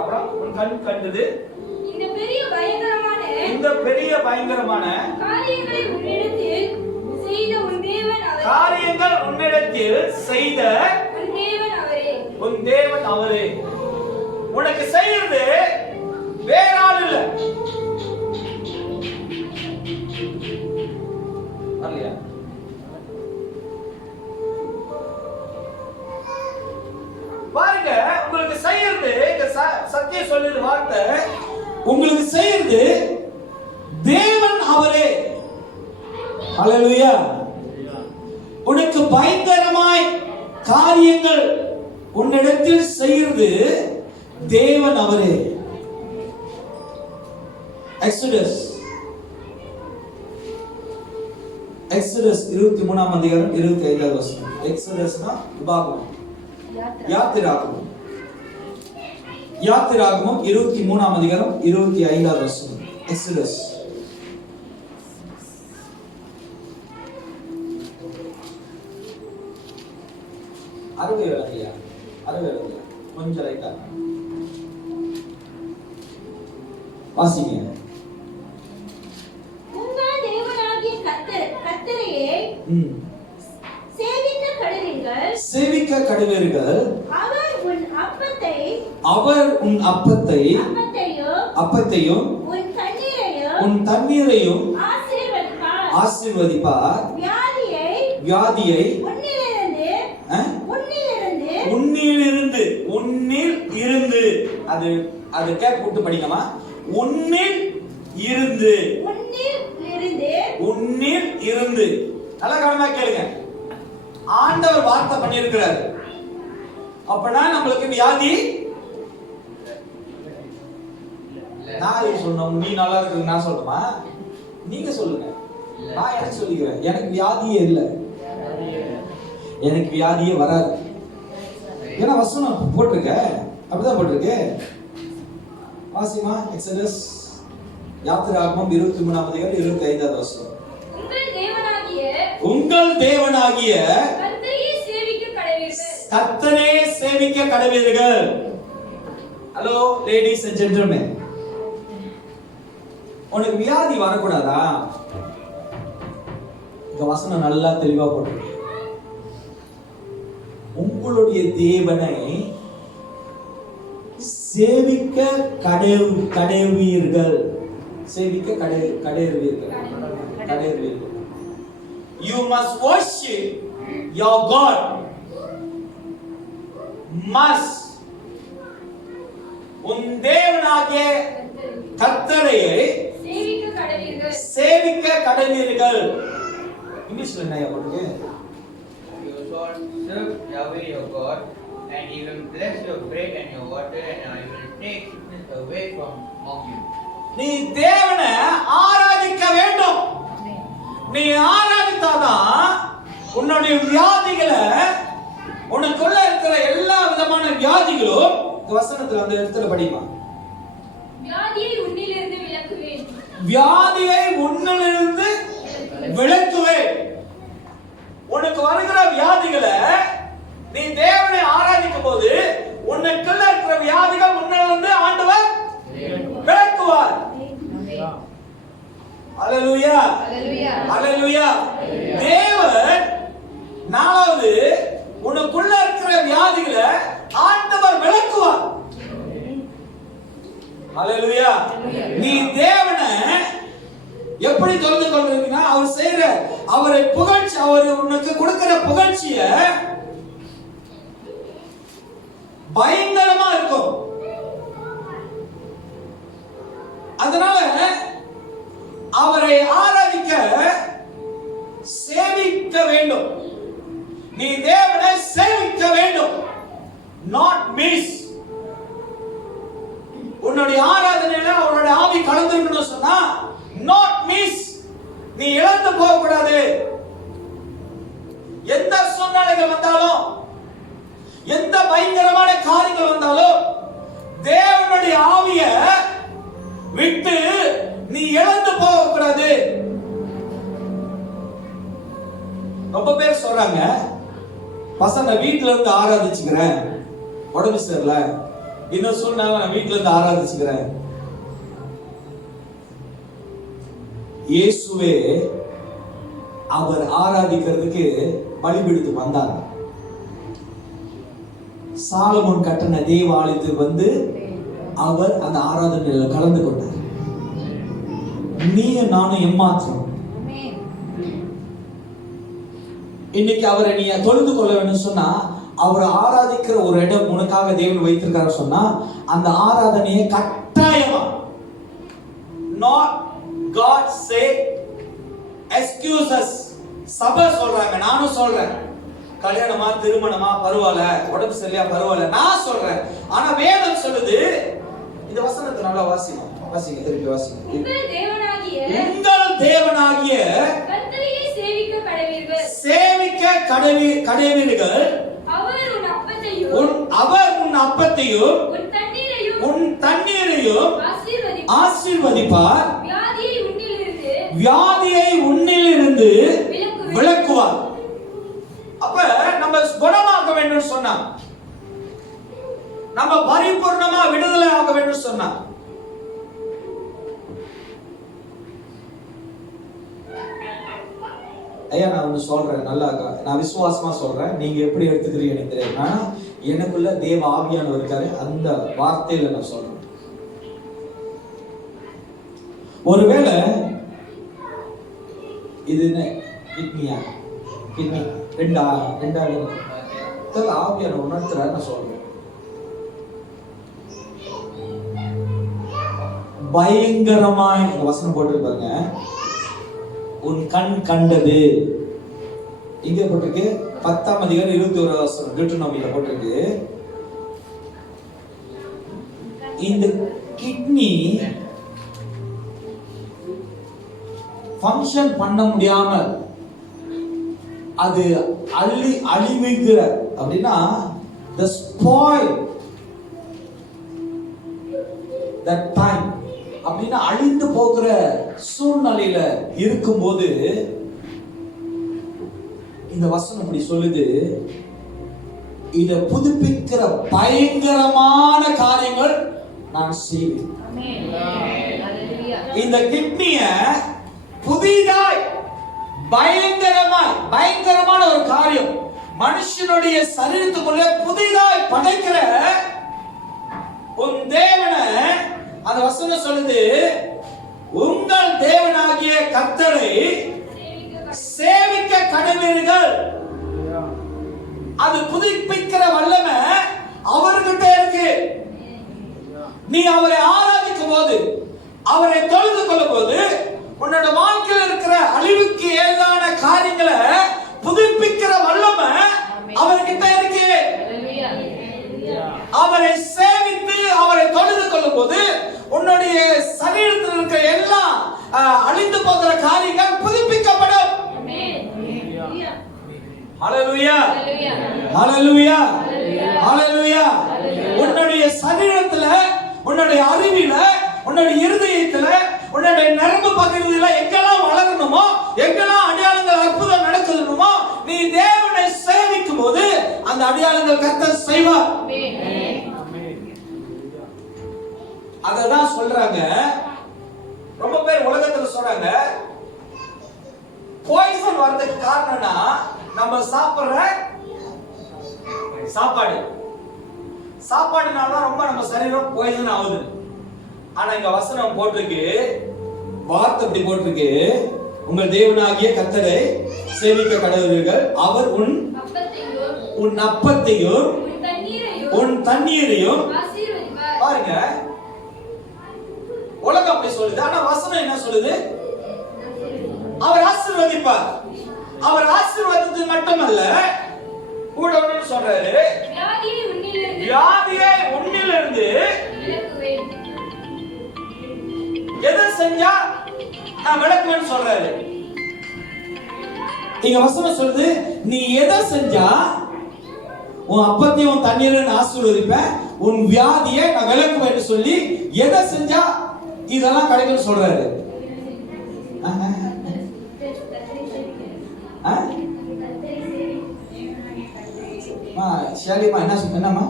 அப்புறம் உன் கண் கண்டது இந்த பெரிய பயங்கரமான காரியங்கள் உன்னிடத்தில் செய்த உன் தேவன் அவரே. உனக்கு செய்யறது வேற ஆள் இல்ல. இல்லையா? பாருங்க, உங்களுக்கு செய்யறது சத்தியம் சொல்லுது வார்த்தை, உங்களுக்கு செய்யறது தேவன் அவரே. ஹல்லேலூயா. உனக்கு பயங்கரமாய் காரியங்கள் உன்னிடத்தில் செய்யறது தேவன் அவரே. எக்ஸோடஸ் 23ஆம் அதிகாரம் 25வது வசனம். எக்ஸோடஸ்னா உபாகமம், யாத்திராகமம் 23ஆம் அதிகாரம் 25வது வசனம். எக்ஸோடஸ் அறுவை விளக்கியா கொஞ்சம் லைட்டா வாசிங்க. உங்கள் தேவனாகிய கர்த்தரையே சேவிக்க கடவீர்கள். அவர் உன் அப்பத்தையும் உன் தண்ணீரையும் ஆசீர்வதிப்பார். வியாதியை உன்னில் இருந்து அது கேப் போட்டு படிக்கமா? உன்னில் இருந்து நல்லா கவனமா கேளுங்க. ஆண்டவர் வார்த்தை பண்ணியிருக்கிறார். அப்பனா நம்மளுக்கு வியாதி நான் சொன்னோம். நீ நல்லா இருக்கு நான் சொல்லணுமா? நீங்க சொல்லுங்க. நான் எனக்கு சொல்லிக்கிறேன். எனக்கு வியாதியே இல்லை, எனக்கு வியாதியே வராது. ஏன்னா வசனம் போட்டிருக்க, அப்படிதான் போட்டிருக்கு. வாசிமா எக்ஸோடஸ் யாத்திராகமம் 23ஆம் அதிகாரம் 25வது வசனம். உங்கள் தேவனாகிய கர்த்தரை சேவிக்க கடவீர்கள். ஹலோ லேடிஸ் அண்ட் ஜென்டில்மேன், உனக்கு வியாதி வரக்கூடாதா? இந்த வசனம் நல்லா தெளிவா போட்டிருக்கு. உங்களுடைய தேவனை சேவிக்க கடவீர்கள். சேவிக்க கடவீர்கள். You must worship your God. Must. உன் தேவனாகிய கர்த்தரையை சேவிக்க கடவீர்கள். இங்கிலீஷ்ல என்ன போட்டுருக்கு? You shall serve Yahweh your God, and He will bless your bread and your water, and I will take sickness away from among you. நீ தேவனை ஆராதிக்க வேண்டும். நீ ஆராதித்தாதான் உன்னுடைய வியாதிகளை, உனக்குள்ள இருக்கிற எல்லா விதமான வியாதிகளும் இந்த வசனத்துல அந்த இடத்துல படிக்கலாம். வியாதியை உன்னிலிருந்து விலக்குவேன். வியாதியை உன்னிலிருந்து விலக்குவேன். உனக்கு வருகிற வியாதிகளை நீ தேவனை ஆராதிக்கும் போது உனக்குள்ள இருக்கிற வியாதிகள் உன்னிலிருந்து ஆண்டவர் விலக்குவார். அல்லேலூயா, அல்லேலூயா. தேவன் நாலாவது உனக்குள்ள இருக்கிற வியாதிகளை ஆண்டவர் விலக்குவார். அல்லேலூயா. நீ தேவனை எப்படி தொழுது கொண்டிருக்கீங்கன்னா, அவர் செய்யற அவரை புகழ்ச்சி, அவர் உனக்கு கொடுக்கிற புகழ்ச்சிய பயங்கரமா இருக்கும். அதனால அவரை ஆராதிக்க, சேவிக்க வேண்டும். நீ தேவனை சேவிக்க வேண்டும், நாட் மிஸ். உன்னுடைய ஆராதனையில அவருடைய ஆவி கலந்துருக்கணும் சொன்னா நாட் மிஸ். நீ இழந்து போக கூடாது. எந்த சூழ்நிலைகள் வந்தாலும், எந்த பயங்கரமான காரியங்கள் வந்தாலும் தேவனுடைய ஆவிய விட்டு நீ இழந்து போக கூடாது. ரொம்ப பேர் சொல்றாங்க, பசங்க வீட்டுல இருந்து ஆராதிச்சுக்கிறேன், உடம்பு சரியில்லை, இன்னும் சூழ்நிலை நான் வீட்டுல இருந்து ஆராதிச்சுக்கிறேன். இயேசுவே அவர் ஆராதிக்கிறதுக்கு பலிபீடத்துக்கு வந்தாங்க. சாலமோன் கட்டின தேவாலயத்துக்கு வந்து அவர் அந்த ஆராதனையில கலந்து கொண்டார். நீயும் நானும் ஏமாற்றம். இன்னைக்கு அவரை நீ தொழுது கொள்ள வேண்டும் சொன்னா, அவரை ஆராதிக்கிற ஒரு இடம் உனக்காக தேவன் வைத்திருக்காரு சொன்னா, அந்த ஆராதனையை கட்டாயமா, not God say excuses. சபை சொல்றாங்க, நானும் சொல்றேன், கல்யாணமா திருமணமா பரவாயில்ல, உடம்பு சரியா பரவாயில்ல, நான் சொல்றேன். ஆனா வேதம் சொல்லுது, இந்த வசனத்தை நல்லா வாசிங்க, வாசிங்க, திருப்பி வாசிங்க. உங்கள் தேவனாகிய கர்த்தரையே சேவிக்க கடவீர்கள். சேவிக்க கடவீர்கள். அவர் உன் அப்பத்தையும் உன் தண்ணீரையும் ஆசீர்வதிப்பார். வியாதியை உன்னிலிருந்து விலக்குவார். அப்ப நம்ம குணமாக்க வேண்டும் சொன்னா, நம்ம பரிபூர்ணமா விடுதலை ஆக வேண்டும் சொன்னா, ஐயா நான் ஒன்று சொல்றேன், நல்லா நான் விசுவாசமா சொல்றேன், நீங்க எப்படி எடுத்துக்கிறீங்க எனக்கு தெரியும். எனக்குள்ள தேவ ஆவியானவர் இருக்காரு, அந்த வார்த்தையில நான் சொல்றேன். ஒருவேளை இது கிட்னியா, கிட்னி ரெண்டாவது ஆவியான உணர்த்துற நான் சொல்றேன். பயங்கரமாய் வசனம் போட்டிருப்பாங்க, உன் கண் கண்டது. இங்க போட்டிருக்கு 10ஆம் அதிகாரம் 21 வசனம் டியூட்டரோனோமியில போட்டிருக்கு. இந்த கிட்னி ஃபங்க்ஷன் பண்ண முடியாம அது அழிவுகிற அப்படின்னா the spoil that time அப்படின்னா அழிந்து போகிற சூழ்நிலையில இருக்கும்போது இந்த வசனம் இப்படி சொல்லுது, இத புதுப்பிக்கிற பயங்கரமான காரியங்கள் நான் செய்வேன். இந்த கிட்னிய புதிதாய் பயங்கரமான ஒரு காரியம் மனுஷனுடைய சரீரத்துக்குள்ள புதிதாய் படைக்கிற உன் தேவனை, அந்த வசனம் சொல்லுது, உங்கள் தேவனாகிய கர்த்தரை சேவிக்க கடவீர்கள். அது புதுப்பிக்கிற வல்லமை அவர்கிட்ட இருக்கு. நீ அவரை ஆராதிக்கும் போது, அவரை தொழுது கொள்ளும் போது, உன்னோட வாழ்க்கையில் இருக்கிற அழிவுக்கு ஏதான காரியங்களை புதுப்பிக்கிற வல்லமை அவர்கிட்ட இருக்கு. அவரை சேவித்து அவரை தொழுது கொள்ளும் போது உன்னுடைய சரீரத்தில் இருக்கிற எல்லாம் அழிந்து போகிற காரியங்கள் புதுப்பிக்கப்படும். ஹalleluya ஹalleluya ஹalleluya. உன்னுடைய சரீரத்துல, உன்னுடைய அறிவில, உன்னுடைய இருதயத்துல, உன்னுடைய நரம்பு பகுதியில எங்கெல்லாம் வளரணுமோ, எங்கெல்லாம் அடையாளங்கள் அற்புதம் நடக்கணுமோ, நீ தேவனை சேவிக்கும் போது அந்த அடையாளங்கள் கர்த்தர் செய்வார். அததான் சொல்றாங்க. ரொம்ப பேர் உலகத்துல சொல்றாங்க பாய்சன் வரதுக்கு காரணம்னா நம்ம சாப்பிடுற சாப்பாடுனால தான் ரொம்ப நம்ம சரீரம் பாய்சன் ஆகுது. ஆனா இங்க வசனம் போட்டிருக்கு, வார்த்தை இப்படி போட்டிருக்கு, உங்கள் தேவனாகிய கர்த்தரை சேவிக்க கடவுளீர்கள், அவர் உன் அப்பத்தையும் உன் தண்ணீரையும். பாருங்க, உலகம் அப்படி சொல்லுது, ஆனா வசனம் என்ன சொல்லுது? அவர் ஆசீர்வதிப்பார். அவர் ஆசீர்வாதத்து மட்டுமல்ல, கூட ஒன்னு சொல்றாரு, வியாதியை உன்னிலிருந்து எதை செஞ்சா நான் விளக்குவேன்னு சொல்றாரு. இங்க வசனம் சொல்லுது, நீ எதை செஞ்சா உன் அப்பத்தையும் உன் தண்ணீரையும் ஆசீர்வதிப்பேன், உன் வியாதியை நான் விளக்குவேன்னு சொல்லி எதை செஞ்சா இதெல்லாம் கிடைக்கும்னு சொல்றாரு. ஷாலிமா என்னம்மா?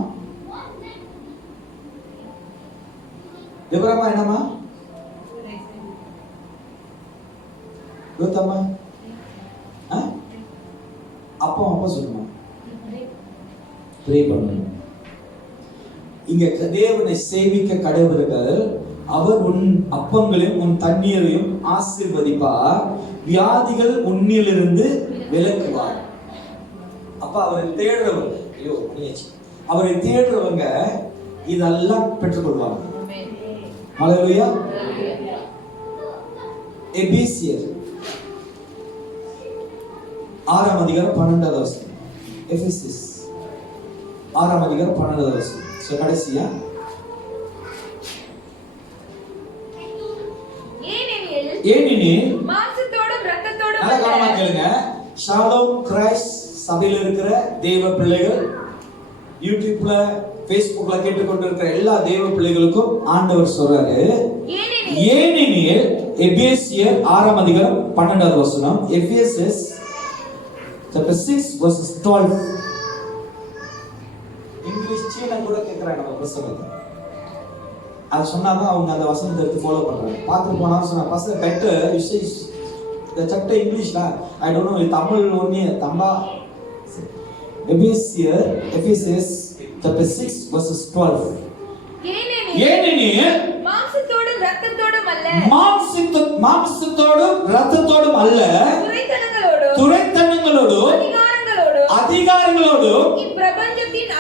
எப்ரமா என்னம்மா? யோத்தம்மா அப்பா சொல்லுமா, ப்ரே பண்ணணும். இங்க தேவனை சேவிக்க கடவுள்கள், அவர் உன் அப்பங்களையும் உன் தண்ணீரையும் ஆசீர்வதிப்பார், வியாதிகள் உன்னிலிருந்து விலக்குவார். அப்ப அவரை தேடுறவங்க, அவரை தேடுறவங்க இதெல்லாம் பெற்றுக்கொள்வாங்க. ஹல்லேலூயா. எபேசியர் 6ஆம் அதிகாரம் 12வது வசனம். எபேசியஸ் 6ஆம் அதிகாரம் 12வது வசனம். சோ கடைசியா, ஏனெனில் மாம்சத்தோடும் இரத்தத்தோடும் நல்ல கவனமா கேளுங்க. ஷாலோம் கிரைஸ்ட் சபையில இருக்கிற தேவ பிள்ளைகள், யூடியூப்ல ஃபேஸ்புக்ல கேட்டுக்கொண்டிருக்கிற எல்லா தேவ பிள்ளைகளுக்கும் ஆண்டவர் சொல்றாரு, ஏனெனில் எபேசியர் 6ஆம் அதிகாரம் 12வது வசனம். எபேசியஸ் chapter 6 verses 12. இங்கிலீஷ் சீன கூட கேக்குறாங்க நம்ம புத்தகத்தை. அது சொன்னாதான் அவங்க அந்த வசனத்தை எடுத்து ஃபாலோ பண்றாங்க. பார்த்து போனா சொன்னா பசங்க better you say the chapter இங்கிலீஷ்ல I don't know தமிழ் ஒண்ணே தம்பா. எபேசியஸ் chapter 6 verses 12. ஏனெனில் மாம்சத்தோடும் இரத்தத்தோடும் அல்ல, துரைத்தனங்களோடும் அதிகாரங்களோடும் இப்பிரபஞ்சத்தின்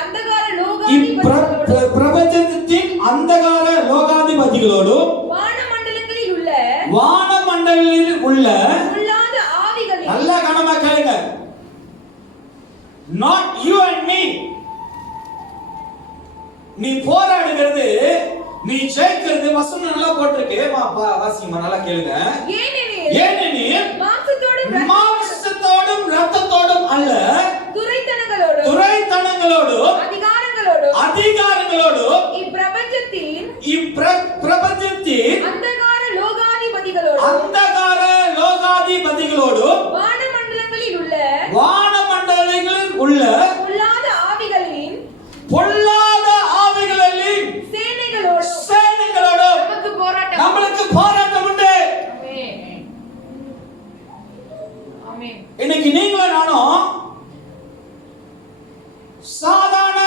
அந்தகார லோகாதிபதிகளோடும் வானமண்டலில் உள்ள நல்ல கனமா கேளுங்க. not you and me. நீ போராடுகிறது, நீ ஜெயிக்கிறது. வசனம் நல்லா போட்டிருக்கு, வாசிமா நல்லா கேளுங்க. ஏனெனில் மாம்சத்தோடும் இரத்தத்தோடும் அல்ல, துரைத்தனங்களோடும் அதிகாரங்களோடும் இப்பிரபஞ்சத்தின் அந்தகார லோகாதிபதிகளோடும் வானமண்டலங்களில் உள்ள பொல்லாத ஆவிகளின் சேனைகளோடும் நம்மளுக்கு போராட்டம் உண்டு. இன்னைக்கு நீங்களும் நானும் சாதாரண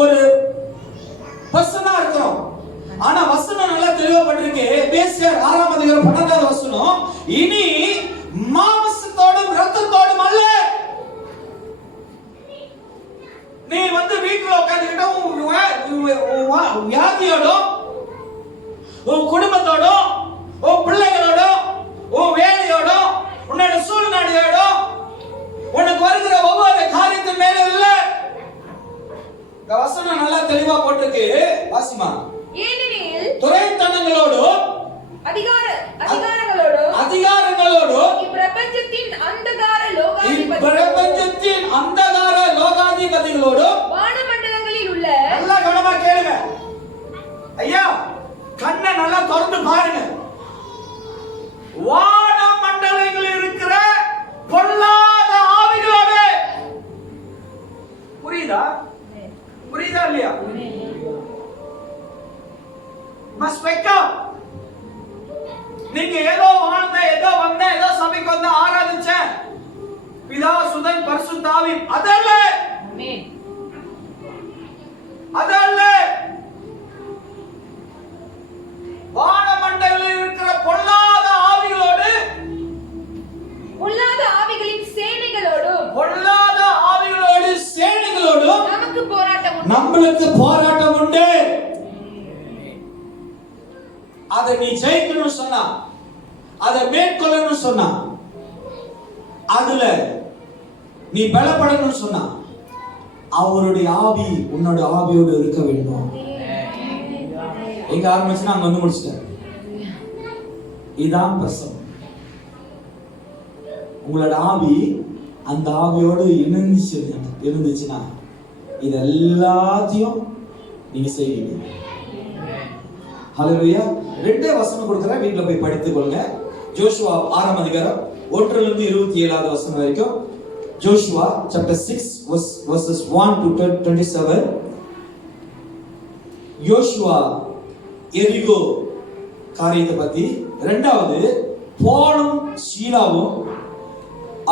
ஒரு பர்சனா இருக்கிறோம். ஆனா வசனம் நல்லா தெளிவாப்பட்டிருக்கு. எபேசியர் 6ஆம் அதிகாரம் 12வது வசனம், இனி மாம்சத்தோடும் இரத்தத்தோடும் அல்ல. நீ வீட்டுல உட்கார்ந்துக்கிட்ட உன் வியாதியோடும், உன் குடும்பத்தோடும், உன் பிள்ளைகளோடும், உன் வேலையோடும், உன்னோட சூழ்நிலையோடும், உனக்கு வருகிற ஒவ்வொரு காரியத்தின் மேல இல்ல. இந்த வசனம் நல்லா தெளிவா போட்டிருக்கு. வாசிமா. ஏனெனில் துரைத்தனங்களோடும் அதிகாரங்களோடும் இப்பிரபஞ்சத்தின் பரிசுத்த ஆவி அதல்ல. அதல்ல. வானமண்டலில் இருக்கிற பொல்லாத ஆவிகளோடு, பொல்லாத ஆவிகளின் சேனைகளோடும் பொல்லாத ஆவிகளோடு சேனைகளோடும் நமக்கு போராட்டம் உண்டு. நம்மளுக்கு போராட்டம் உண்டு. அதை நீ ஜெயிக்கணும்னு சொன்னா, அதை மேற்கொள்ளணும்னு சொன்னா, அதுல நீ பலப்படணும்னு சொன்னா, அவருடைய ஆவி உன்னோட ஆவியோடு இருக்க வேண்டும். எங்க ஆரம்பிச்சுன்னா அங்க வந்து முடிச்சிட்டேன். இதான் பிரசவம். உங்களோட ஆவி அந்த ஆவியோடு இருந்துச்சுன்னா இது எல்லாத்தையும் நீங்க செய்வீங்க. ஹல்லேலூயா. ரெண்டே வசனம் கொடுக்குறேன், வீட்டுல போய் படித்துக் கொள்ளுங்க. ஜோஷுவா 6ஆம் அதிகாரம் 1 to 27 வசனம் வரைக்கும். Joshua chapter 6 verses 1 to 27. யோசுவா எரிகோ காரியத்தை பத்தி. இரண்டாவது, போலும் சீலாவும்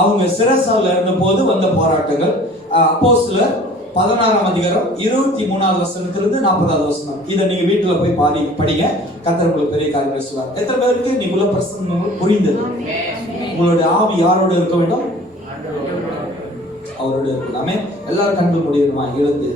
அவங்க சிறைசாலையில் இருந்த போது வந்த போராட்டங்கள். அப்போஸ்தலர் 16ஆம் அதிகாரம் 23வது வசனத்திலிருந்து 40வது வசனம். இதை நீங்க வீட்டுல போய் படிங்க. கர்த்தர் உங்களுக்கு பெரிய காரியங்களை செய்வார். எத்தனை பேருக்கு நீங்க பிரசன்னம் புரிந்தது? உங்களுடைய ஆவி யாரோட இருக்க வேண்டும்? அவரோட இருக்கலாமே. எல்லாரும் கண்கள் முடியுமா? எழுந்து